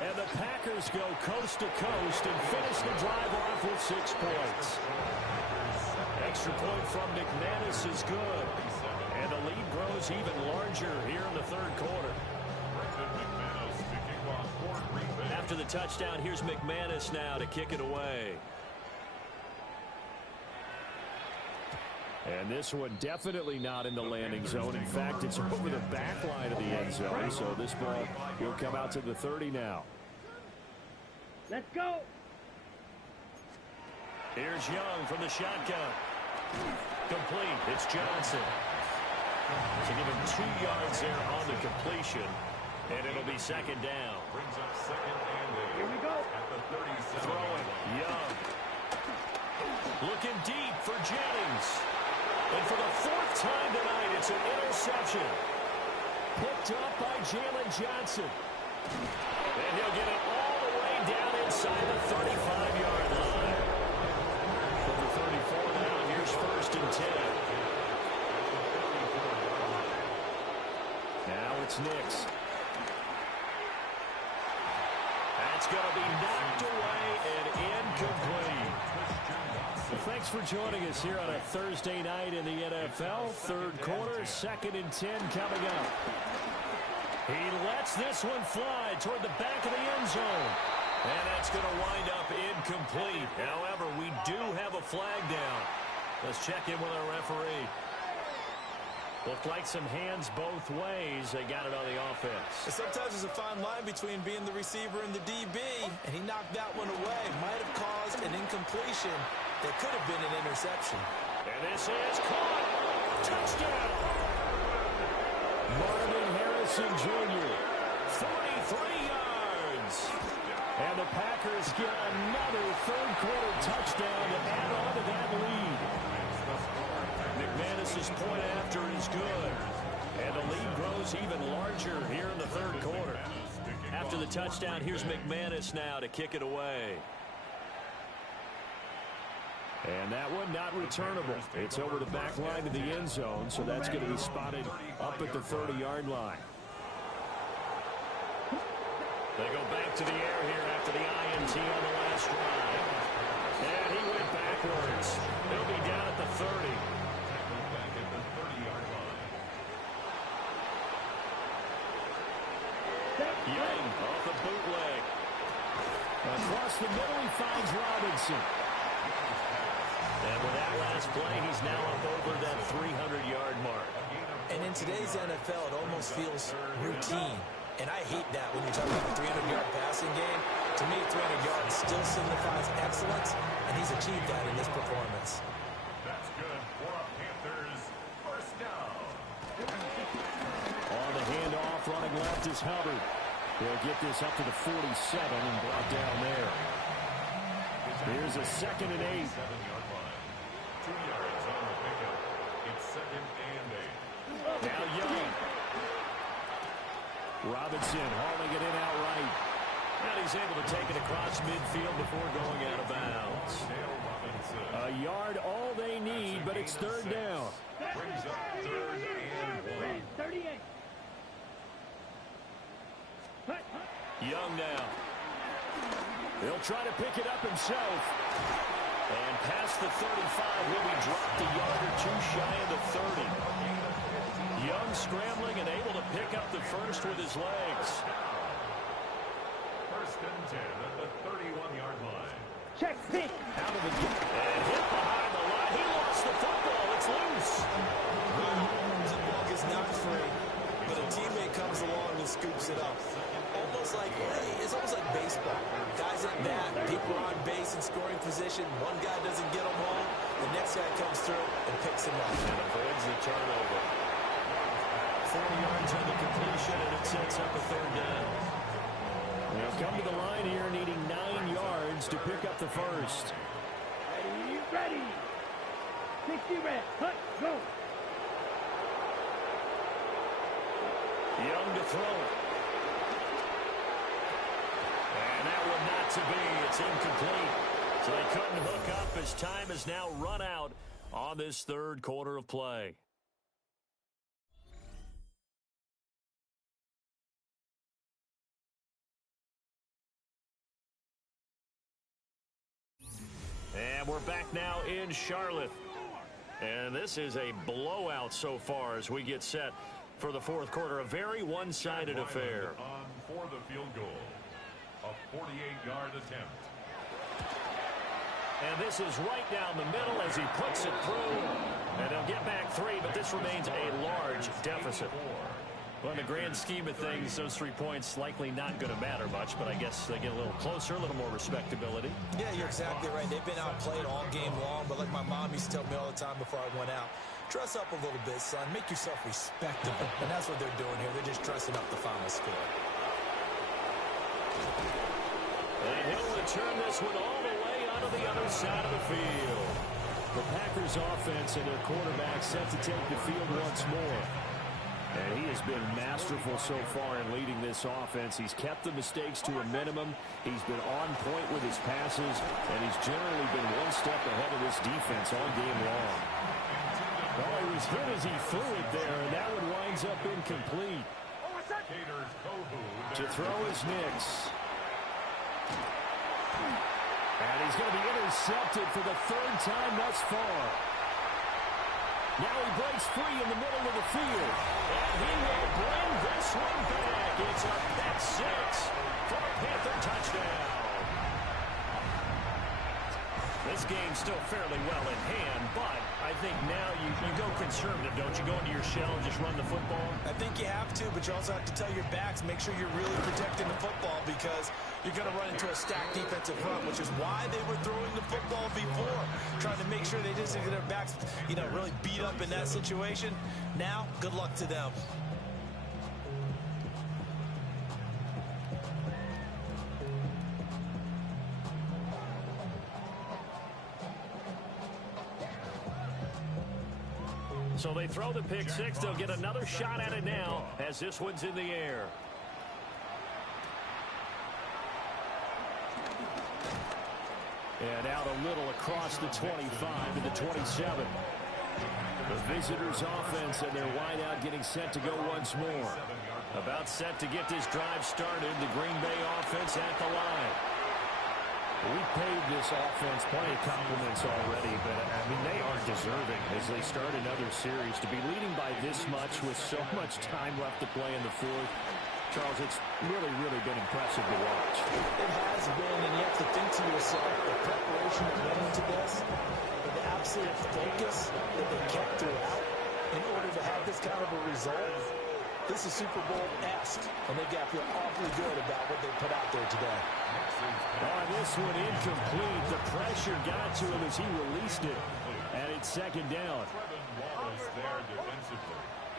And the Packers go coast to coast and finish the drive off with 6 points. Extra point from McManus is good. And the lead grows even larger here in the third quarter. After the touchdown, here's McManus now to kick it away. And this one definitely not in the landing zone. In fact, it's over the back line of the end zone. So this ball will come out to the 30 now. Let's go. Here's Young from the shotgun. Complete. It's Johnson. To give him 2 yards there on the completion. And it'll be second down. Brings up second and 8. Here we go. At the 37. Throwing. Young. Looking deep for Jennings. And for the 4th time tonight, it's an interception. Picked up by Jalen Johnson. And he'll get it all the way down inside the 35-yard line. From the 34 now, here's 1st and 10. Now it's Nix. That's going to be knocked away and incomplete. Well, thanks for joining us here on a Thursday night in the NFL. Third quarter, 2nd and 10 coming up. He lets this one fly toward the back of the end zone. And that's going to wind up incomplete. However, we do have a flag down. Let's check in with our referee. Looked like some hands both ways. They got it on the offense. Sometimes there's a fine line between being the receiver and the DB, and he knocked that one away. Might have caused an incompletion that could have been an interception. And this is caught. Touchdown. Marvin Harrison Jr., 43 yards. And the Packers get another third-quarter touchdown to add on to that lead. McManus's point after is good. And the lead grows even larger here in the third quarter. After the touchdown, here's McManus now to kick it away. And that one not returnable. It's over the back line of the end zone, so that's going to be spotted up at the 30-yard line. They go back to the air here after the INT on the last drive. And he went backwards. They'll be down at the 30. Young off the bootleg. Across the middle, he finds Robinson. And with that last play, he's now up over that 300-yard mark. And in today's NFL, it almost feels routine. And I hate that when you're talking about the 300-yard passing game. To me, 300 yards still signifies excellence, and he's achieved that in this performance. That's good for a Panthers first down. On the handoff, running left is Hubbard. He'll get this up to the 47 and brought down there. Here's a 2nd and 8. 7-yard line. 2 yards on the pickup. It's 2nd and 8. Now Young. Robinson hauling it in outright. And he's able to take it across midfield before going out of bounds. A yard all they need, but it's 3rd down. Brings up 3rd and 1. 38. Young now. He'll try to pick it up himself. And past the 35, will be dropped a yard or 2 shy of the 30. Young scrambling and able to pick up the first with his legs. 1st and 10 at the 31-yard line. Check pick. Out of the gap. And hit behind the line. He lost the football. It's loose. The ball gets knocked free, but a teammate comes along and scoops it up. It's almost like baseball. Guys at bat, people super on base and scoring position. One guy doesn't get him home. The next guy comes through and picks him up. And avoids the turnover. 4 yards on the completion, and it sets up a third down. They'll come to the line here needing 9 yards to pick up the first. Ready. 60 red. Cut. Go. Young to throw it. And that one not to be. It's incomplete. So they couldn't hook up as time has now run out on this third quarter of play. And we're back now in Charlotte. And this is a blowout so far as we get set for the fourth quarter. A very one-sided affair. On for the field goal. A 48-yard attempt. And this is right down the middle as he puts it through. And they'll get back 3, but this remains a large deficit. Well, in the grand scheme of things, those 3 points likely not going to matter much, but I guess they get a little closer, a little more respectability. Yeah, you're exactly right. They've been outplayed all game long, but like my mom used to tell me all the time before I went out, dress up a little bit, son. Make yourself respectable. And that's what they're doing here. They're just dressing up the final score. And he'll return this one all the way onto the other side of the field. The Packers offense and their quarterback set to take the field once more. And he has been masterful so far in leading this offense. He's kept the mistakes to a minimum. He's been on point with his passes, and he's generally been one step ahead of this defense all game long. Well, he was hit as he threw it there, and that one winds up incomplete. To throw is Nix. And he's going to be intercepted for the 3rd time thus far. Now he breaks free in the middle of the field. And he will bring this one back. It's a pick 6 for a Panther touchdown. This game's still fairly well in hand, but I think now you go conservative, don't you? Go into your shell and just run the football? I think you have to, but you also have to tell your backs, make sure you're really protecting the football because you're going to run into a stacked defensive front, which is why they were throwing the football before, trying to make sure they just get their backs, really beat up in that situation. Now, good luck to them. So they throw the pick 6. They'll get another shot at it now as this one's in the air. And out a little across the 25 to the 27. The visitors' offense and their wideout getting set to go once more. About set to get this drive started. The Green Bay offense at the line. We paid this offense plenty of compliments already, but, they are deserving as they start another series. To be leading by this much with so much time left to play in the fourth, Charles, it's really, really been impressive to watch. It has been, and you have to think to yourself, the preparation that went into this, and the absolute focus that they kept throughout in order to have this kind of a result. This is Super Bowl-esque, and they've got to feel awfully good about what they put out there today. On this one, incomplete. The pressure got to him as he released it, and it's 2nd down.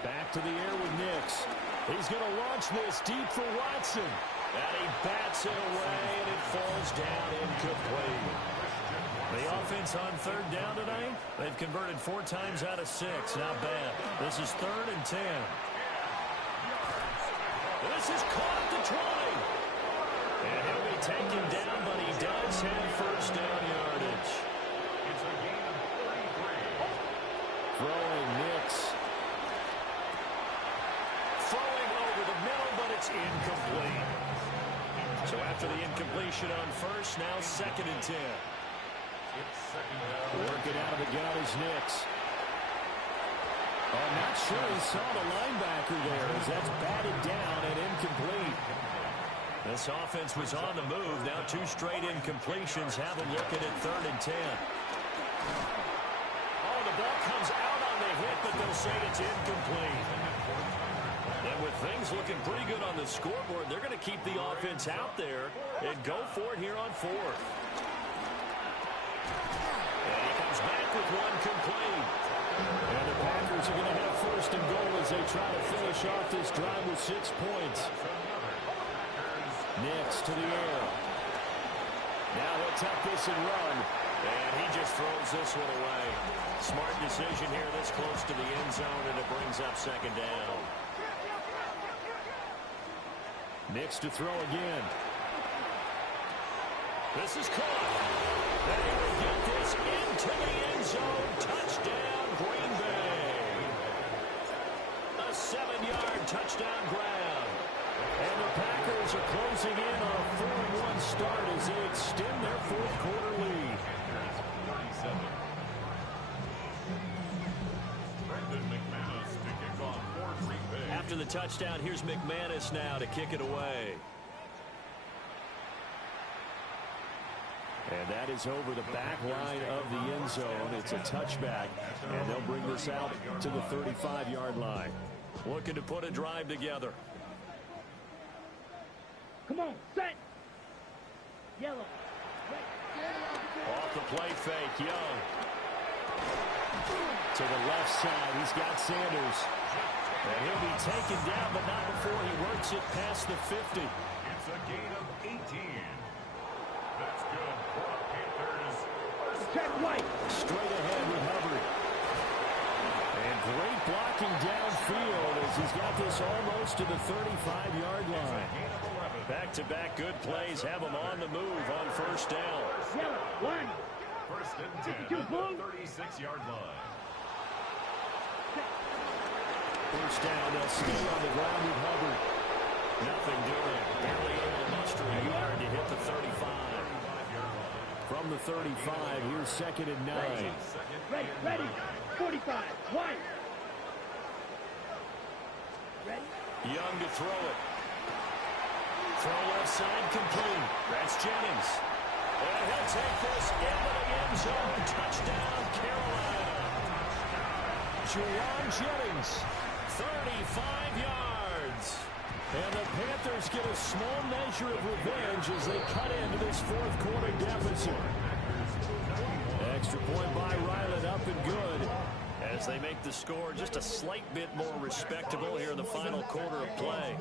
Back to the air with Nix. He's going to launch this deep for Watson. And he bats it away, and it falls down incomplete. The offense on 3rd down tonight, they've converted 4 times out of 6. Not bad. This is 3rd and 10. This is caught at the 20. And he'll be taken down, but he does have 1st down yardage. Throwing Nix. Throwing over the middle, but it's incomplete. So after the incompletion on 1st, now 2nd and 10. Working out of the gun is Nix. I'm not sure he saw the linebacker there as that's batted down and incomplete. This offense was on the move. Now 2 straight incompletions have them looking at 3rd and 10. Oh, the ball comes out on the hit, but they'll say it's incomplete. And with things looking pretty good on the scoreboard, they're going to keep the offense out there and go for it here on fourth. And he comes back with one complete. And the Packers are going to have first and goal as they try to finish off this drive with 6 points. Next to the air. Now he'll tuck this and run. And he just throws this one away. Smart decision here this close to the end zone, and it brings up second down. Nix to throw again. This is caught. And he will get this into the end zone. Touchdown, Green Bay. A 7-yard touchdown grab. And the Packers are closing in on a 4-1 start as they extend their fourth quarter lead. After the touchdown, here's McManus now to kick it away. And that is over the back line of the end zone. It's a touchback, and they'll bring this out to the 35-yard line. Looking to put a drive together. Come on, set. Yellow. Off the play fake, Young. To the left side, he's got Sanders. And he'll be taken down, but not before he works it past the 50. It's a gain of 18. That's good for the Panthers. Check right. Straight ahead with Hubbard. And great blocking downfield as he's got this almost to the 35-yard line. Back-to-back good plays have him on the move on first down. Yellow, one. First and 10 at the 36-yard line. First down, they'll stay on the ground with Hubbard. Nothing doing. Barely able to muster a yard to hit the 35. From the 35, here's second and 9. Ready. 45. One. Ready. Young to throw it. Throw left side complete. That's Jennings. And he'll take this into the end zone. Touchdown, Carolina. Jauan Jennings. 35 yards. And the Panthers get a small measure of revenge as they cut into this fourth quarter deficit. Extra point by Ryland, up and good. As they make the score just a slight bit more respectable here in the final quarter of play.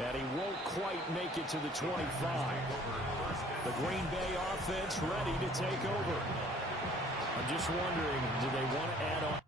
And he won't quite make it to the 25. The Green Bay offense ready to take over. I'm just wondering, do they want to add on?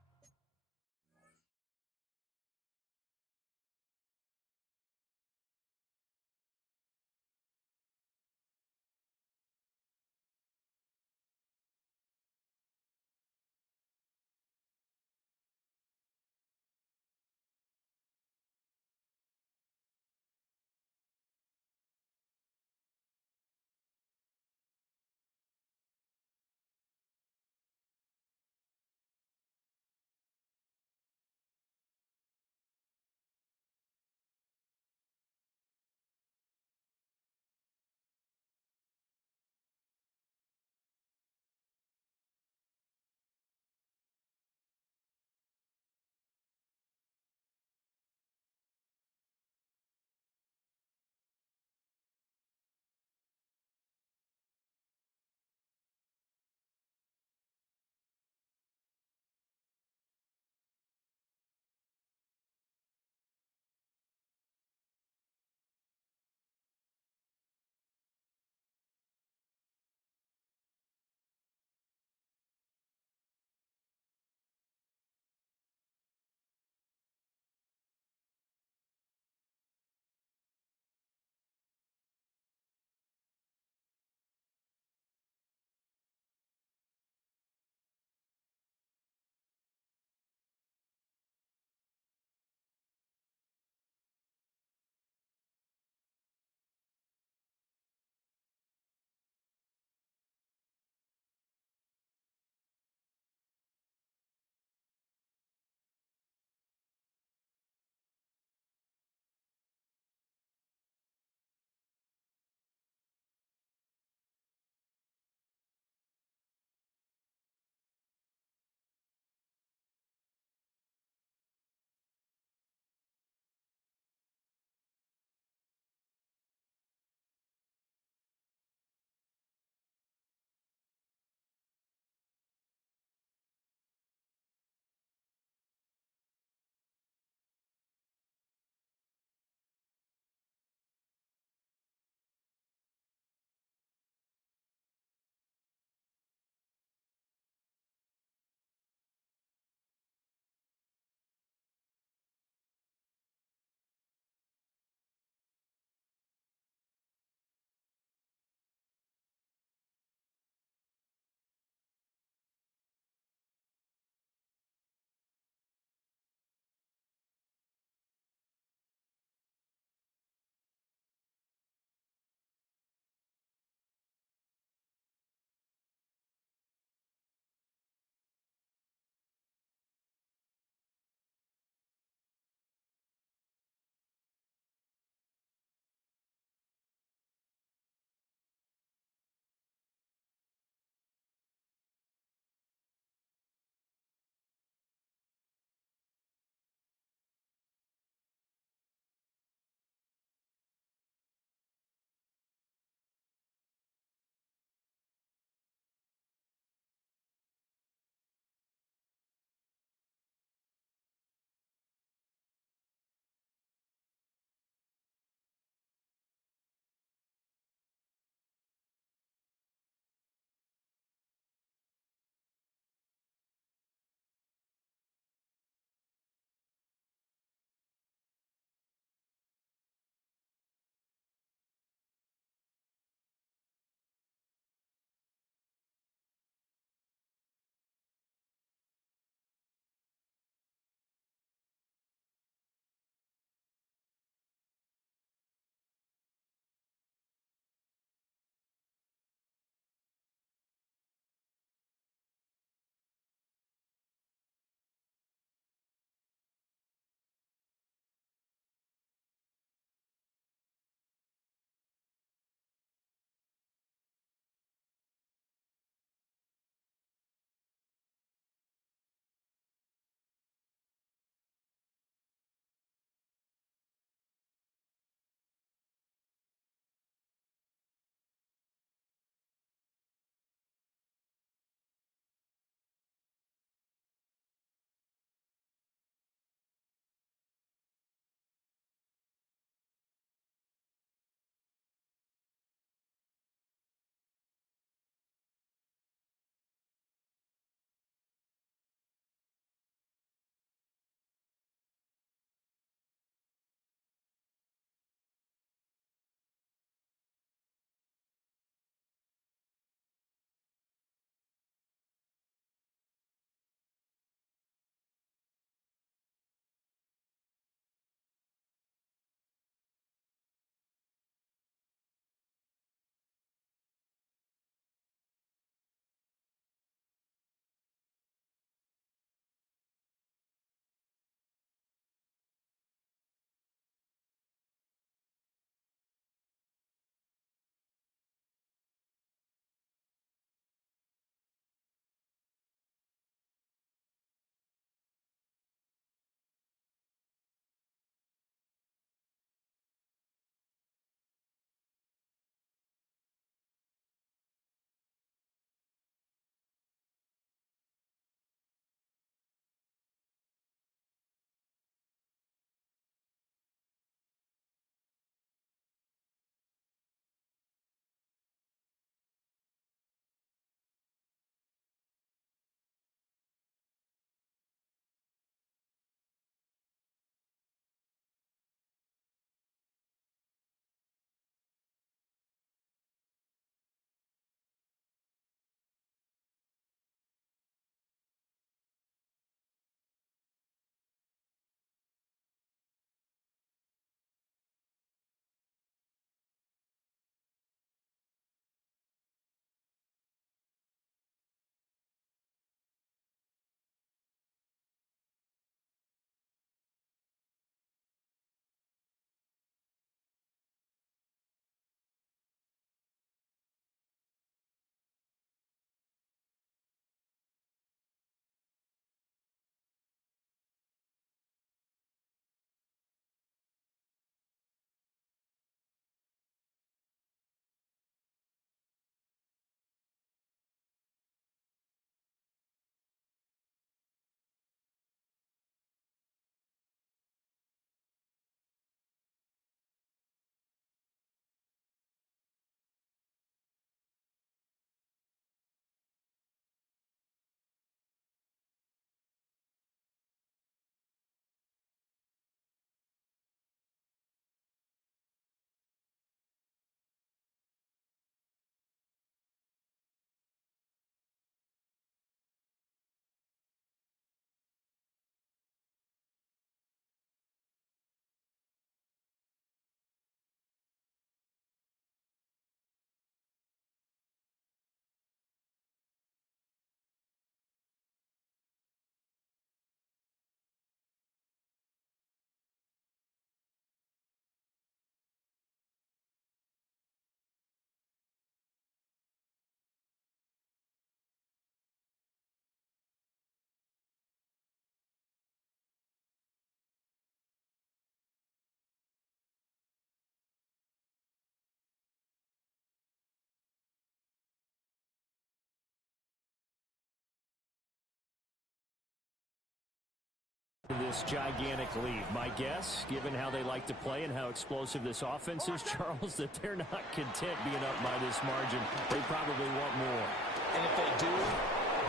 this gigantic lead? My guess, given how they like to play and how explosive this offense is, Charles, that they're not content being up by this margin. They probably want more. And if they do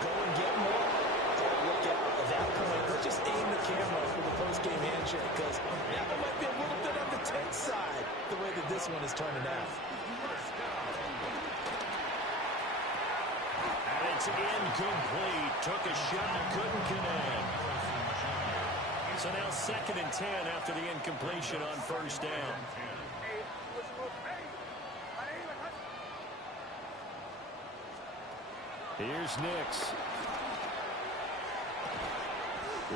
go and get more, look out. At that point, let's just aim the camera for the post-game handshake, because that one might be a little bit on the tense side, the way that this one is turning out. And it's incomplete. Took a shot, couldn't connect. So now 2nd and 10 after the incompletion on first down. Here's Nix.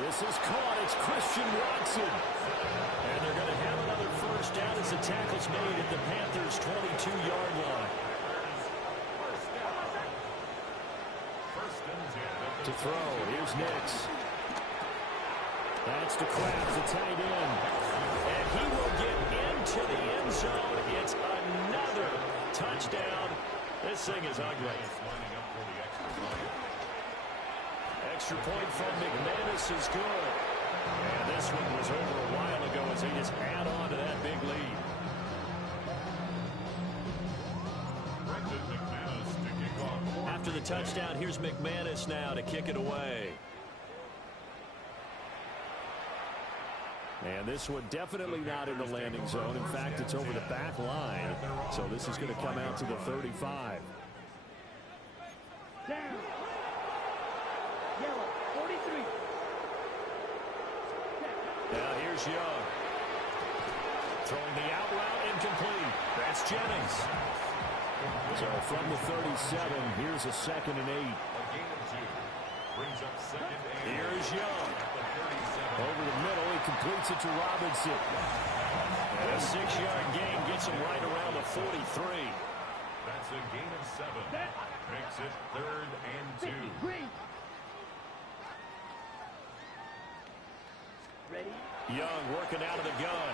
This is caught. It's Christian Watson. And they're going to have another first down as the tackle's made at the Panthers' 22-yard line. To throw. Here's Nix. That's to Kraft, the tight end. And he will get into the end zone. It's another touchdown. This thing is ugly. Extra point from McManus is good. And this one was over a while ago as they just add on to that big lead. After the touchdown, here's McManus now to kick it away. And this one definitely not in the landing zone. In fact, it's over the back line. So this is going to come out to the 35. Down. Yellow, 43. Now here's Young. Throwing the out route, incomplete. That's Jennings. So from the 37, here's a 2nd and 8. Here's Young. Over the middle, he completes it to Robinson. And a 6-yard gain gets him right around the 43. That's a gain of 7. Makes it 3rd and 2. Ready? Young working out of the gun.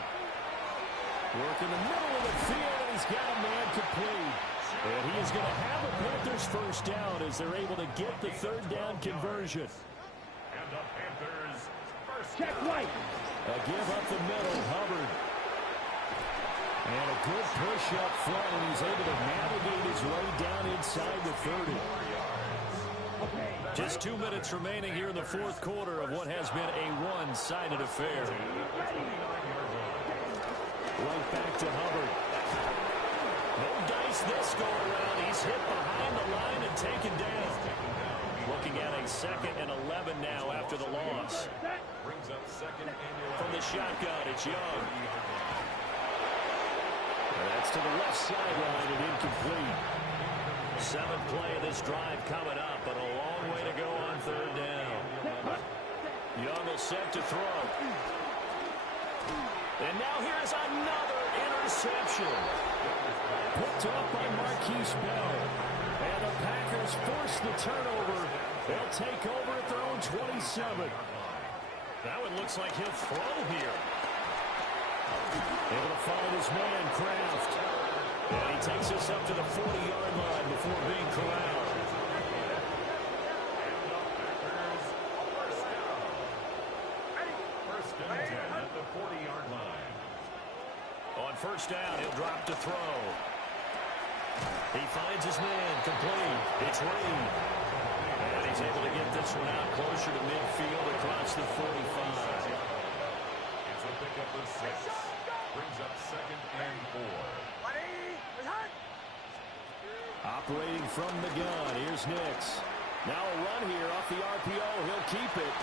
Working the middle of the field, and he's got a man complete. And he is going to have a Panthers first down as they're able to get the 3rd down conversion. And the Panthers first Check right. A give up the middle, Hubbard. And a good push up front, and he's able to navigate his way down inside the 30. Just 2 minutes remaining here in the 4th quarter of what has been a one-sided affair. Right back to Hubbard. No dice this go-around. He's hit behind the line and taken down. Looking at a 2nd and 11 now after the loss. brings up 2nd and 11. From the shotgun, it's Young. And that's to the left sideline and incomplete. 7th play of this drive coming up, but a long way to go on 3rd down. Young will set to throw. And now here's another interception. Picked up by Marquise Bell. And the Packers force the turnover. They'll take over at their own 27. That one looks like he'll throw here. Able to find his man, Kraft. And he takes us up to the 40-yard line before being corralled. First and 10 at the 40-yard line. On first down, he'll drop to throw. He finds his man, complete. It's Reed. And he's able to get this one out closer to midfield across the 45. It's a pickup of 6. Brings up 2nd and 4. Operating from the gun, here's Nix. Now a run here off the RPO. He'll keep it.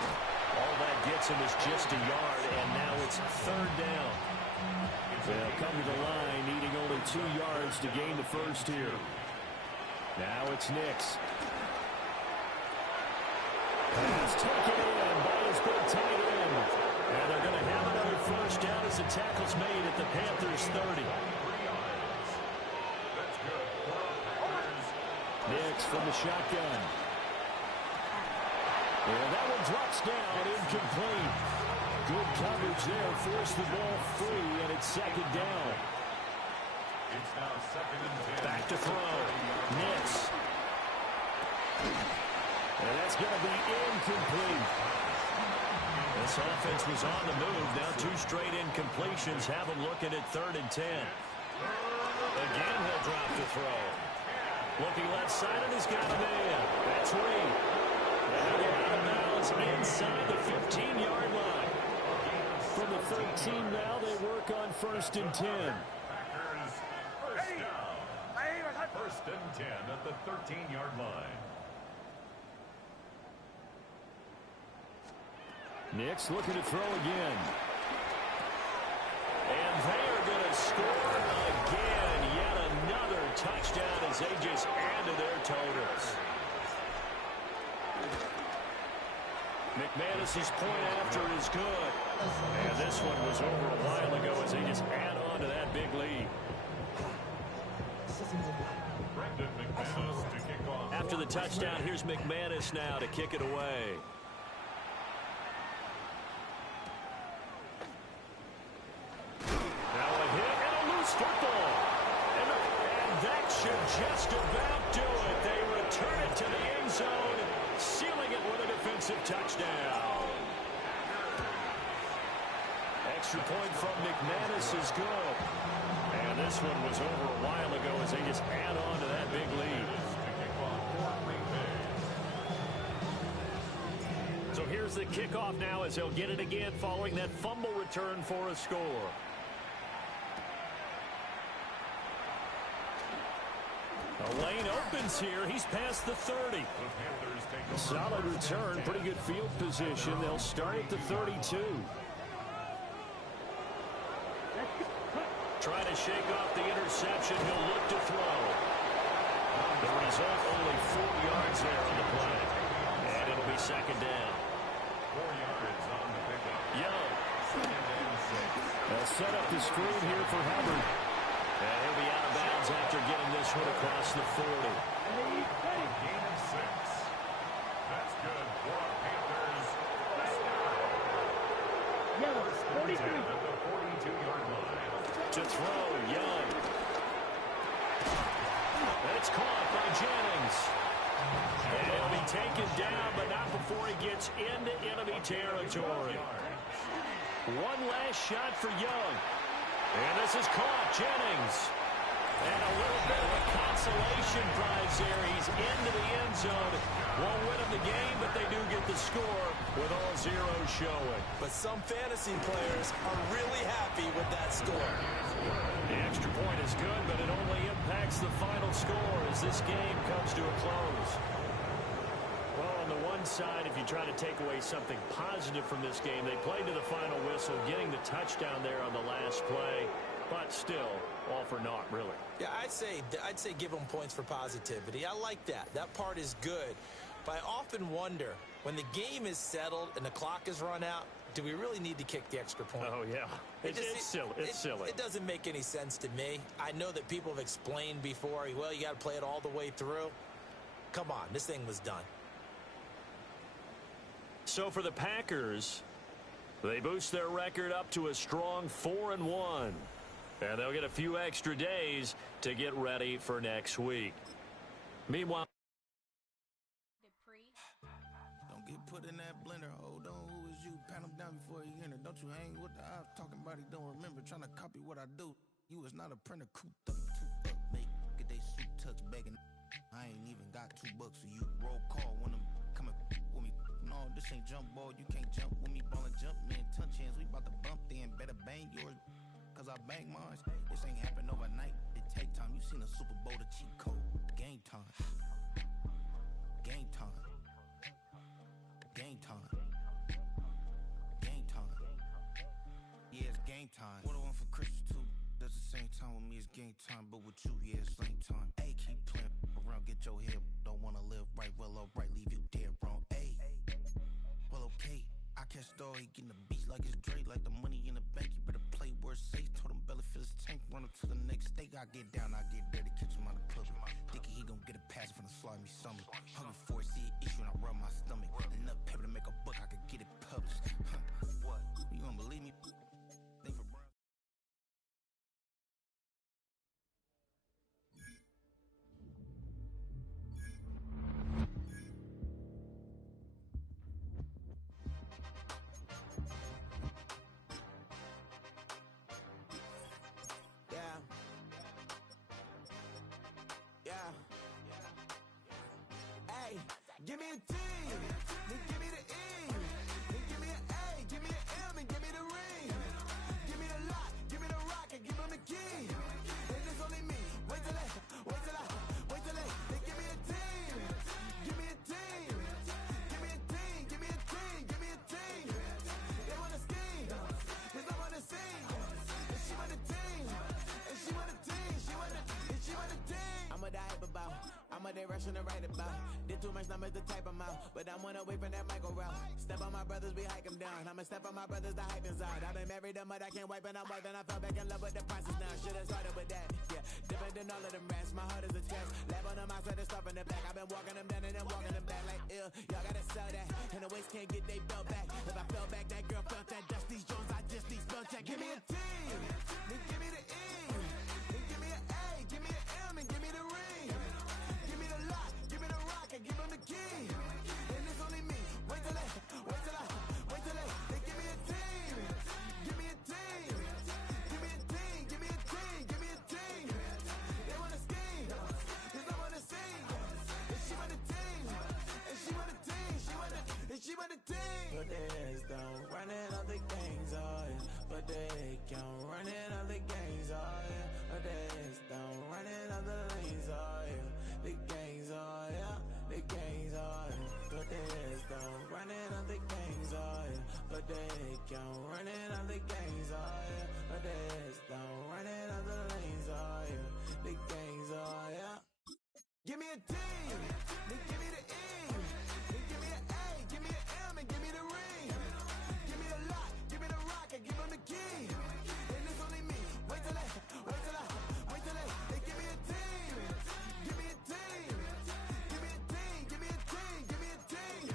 All that gets him is just a yard, and now it's 3rd down. They'll come to the line, needing only 2 yards to gain the first here. Now it's Nix. Pass taken in by his big tight end. And they're going to have another first down as the tackle's made at the Panthers' 30. Nix from the shotgun. And that one drops down, incomplete. Good coverage there, forced the ball free, and it's 2nd down. It's now 2nd and 10. Back to throw. Nix. And that's going to be incomplete. This offense was on the move. Now 2 straight incompletions have him looking at 3rd and 10. Again, he'll drop the throw. Looking left side, and he's got a man. That's Reed. Now they're out of bounds inside the 15-yard line. From the 13 now, they work on 1st and 10. First and 10 at the 13-yard line. Nix looking to throw again. And they are going to score again. Yet another touchdown as they just add to their totals. McManus's point after is good. And this one was over a while ago as they just add on to that big lead. After the touchdown, here's McManus now to kick it away. Now a hit and a loose football. And that should just about do it. They return it to the end zone, sealing it with a defensive touchdown. Extra point from McManus is good. And this one was over a while ago as they just add on to that big lead. So here's the kickoff now as they'll get it again following that fumble return for a score. A lane opens here. He's past the 30. Solid return. Pretty good field position. They'll start at the 32. Trying to shake off the interception. He'll look to throw. The result, only 4 yards there on the play. And it'll be second down. 4 yards on the pickup. Young. They'll set up the screen here for Hubbard. And he'll be out of bounds after getting this one across the 40. Gain of 6. That's good for our Panthers. First and 10 at the 42-yard line. To throw, Young. It's caught by Jennings. And he'll be taken down, but not before he gets into enemy territory. One last shot for Young. And this is caught. Jennings. And a little bit of a consolation prize there. He's into the end zone. Won't win him the game, but they do get the score with all zeros showing. But some fantasy players are really happy with that score. The extra point is good, but it only impacts the final score as this game comes to a close. Well, on the one side, if you try to take away something positive from this game, they played to the final whistle, getting the touchdown there on the last play, but still, all for naught, really. Yeah, I'd say give them points for positivity. I like that. That part is good. But I often wonder, when the game is settled and the clock is run out, do we really need to kick the extra point? Oh, yeah. It's silly. It's silly. It doesn't make any sense to me. I know that people have explained before, well, you got to play it all the way through. Come on, this thing was done. So for the Packers, they boost their record up to a strong 4-1. And they'll get a few extra days to get ready for next week. Meanwhile, don't get put in that blender. Hold on, who is you? Pat him down before he enter. Don't you hang with the ops talking about he don't remember. Trying to copy what I do. You is not a printer. Cooped up, make get they suit tucks begging. I ain't even got $2 so you roll call when I'm coming with me. No, this ain't jump ball. You can't jump with me. Ballin' jump, man. Touch hands. We about to bump then. Better bang yours. Cause I bang mine. This ain't happen overnight. It take time. You seen a Super Bowl, the cheat code. Game time. Game time. Game time. Game time. Yeah, it's game time. What I want for Christmas too. Does the same time with me, it's game time. But with you, yeah, it's lame time. Hey, keep playing around, get your head. Don't wanna live right, well, alright, leave you dead wrong. Hey, well, okay. I catch the dog, he getting the beats like it's Dre, like the money in the bank. You better play where it's safe. Told him Bella fill his tank, run him to the next state. I get down, I get dirty, catch him on the club. Thinking he gon' get a pass from the slimy stomach. Hungry for it, see an issue and I rub my stomach. Enough paper to make a book, I could get it published. What? You gonna believe me? Think for Brown. Give me a T, then give me the E, then give me an A, give me an M, and give me the ring. Give me the lock, give me the rock, and give them the key. And it's only me. Wait till they, they give me a team. Give me a team. Give me a team, give me a team, give me a team. They wanna scheme, 'cause I wanna sing. And she want a team, and she want a team, and she want a team. I'm a die about, I'm a day rushing to write about. Did too much numbers to type them out, but I'm one away from that Michael route. Step on my brothers, we hike them down. I'ma step on my brothers, the hype inside. I've been married them, but I can't wipe and I'm wiping. I fell back in love with the process now. Should've started with that, yeah. Different than all of them rats, my heart is a test. Lab on them outside, stuff in the back. I've been walking them down and then walking them back like ill. Y'all gotta sell that, and the waist can't get they belt back. If I fell back, that girl felt that. Dust these Jones, I just need spell check. Give me a T, then give me the E, then give me an A, give me an M, and give me the ring. Give me the lock, give me the rock, and give them the key. And it's only me. Wait till they, they give me a team. Give me a team. Give me a team, give me a team, give me a team. They wanna scheme, 'cause I wanna sing. And she want a team, and she want a team, she want a team. But there's down, running all the gangs, oh yeah. But they can't running all the gangs, oh yeah. But there's down, running all the lanes, oh yeah. The gangs, oh yeah. The gangs, oh yeah. But there's down, running all the gangs, oh yeah. But they can't running all the gangs, oh yeah. But there's down, running all the lanes, oh yeah. The gangs, oh yeah. Give me a T, then give me the E, then give me an A, give me an M, and give me the ring. Give me the lock, give me the rock, and give them the key. And it's only me. Wait till they, they give me a team. Give me a team. Give me a team, give me a team, give me a team.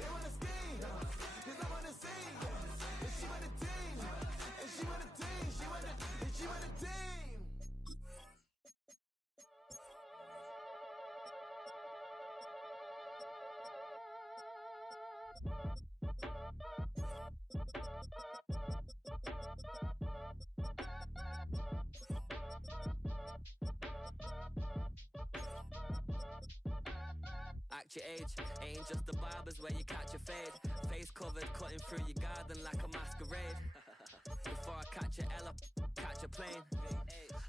They wanna scheme, 'cause I wanna sing. And she want a team, and she want a team, she want a team. Act your age, ain't just the barbers where you catch a fade. Face covered, cutting through your garden like a masquerade. Before I catch a L, catch a plane.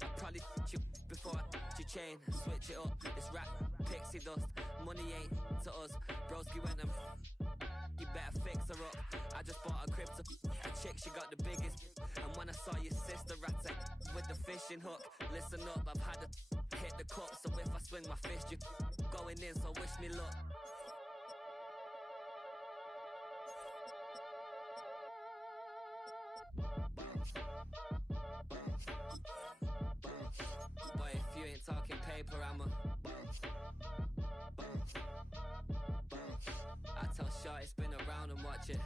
I'd probably you before I your chain. Switch it up, it's rap, pixie dust. Money ain't to us. Broski went and you better fix her up. I just bought a crib to a chick, she got the biggest. And when I saw your sister rat with the fishing hook, listen up, I've had to hit the cup. So if I swing my fist, you going in, so wish me luck. Boy, if you ain't talking paper, I'm a I tell Shorty spin around and watch it.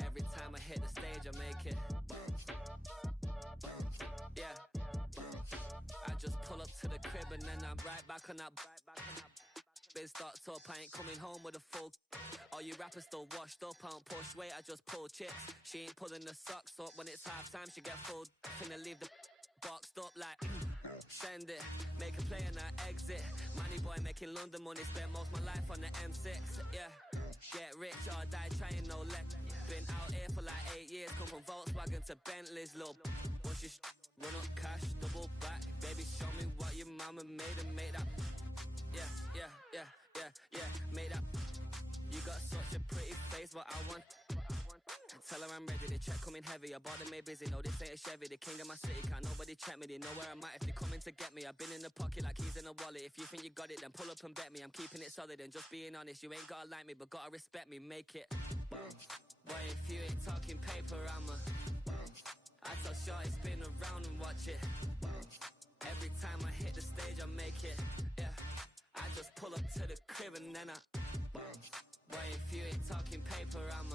Every time I hit the stage, I make it. Yeah. I just pull up to the crib and then I'm right back on that. Biz starts up, I ain't coming home with a full. All you rappers still washed up, I don't push weight, I just pull chips. She ain't pulling the socks up when it's half time, she get full. Finna leave the boxed up like send it, make a play and I exit. Money boy making London money, spent most of my life on the M6. Yeah, get rich or die trying, no let. Been out here for like 8 years, come from Volkswagen to Bentley's, little bunch of run up cash, double back. Baby, show me what your mama made and make that. Yeah, make that. You got such a pretty face, but I want. Tell her I'm ready, the check coming heavy. I bought them made busy, no this ain't a Chevy. The king of my city, can't nobody check me. They know where I'm at if they coming to get me. I've been in the pocket like keys in a wallet. If you think you got it, then pull up and bet me. I'm keeping it solid and just being honest. You ain't gotta like me, but gotta respect me, make it. Boy, if you ain't talking paper, I'm a I tell Shorty spin around and watch it. Every time I hit the stage, I make it. Yeah, I just pull up to the crib and then I Boy, if you ain't talking paper, I'm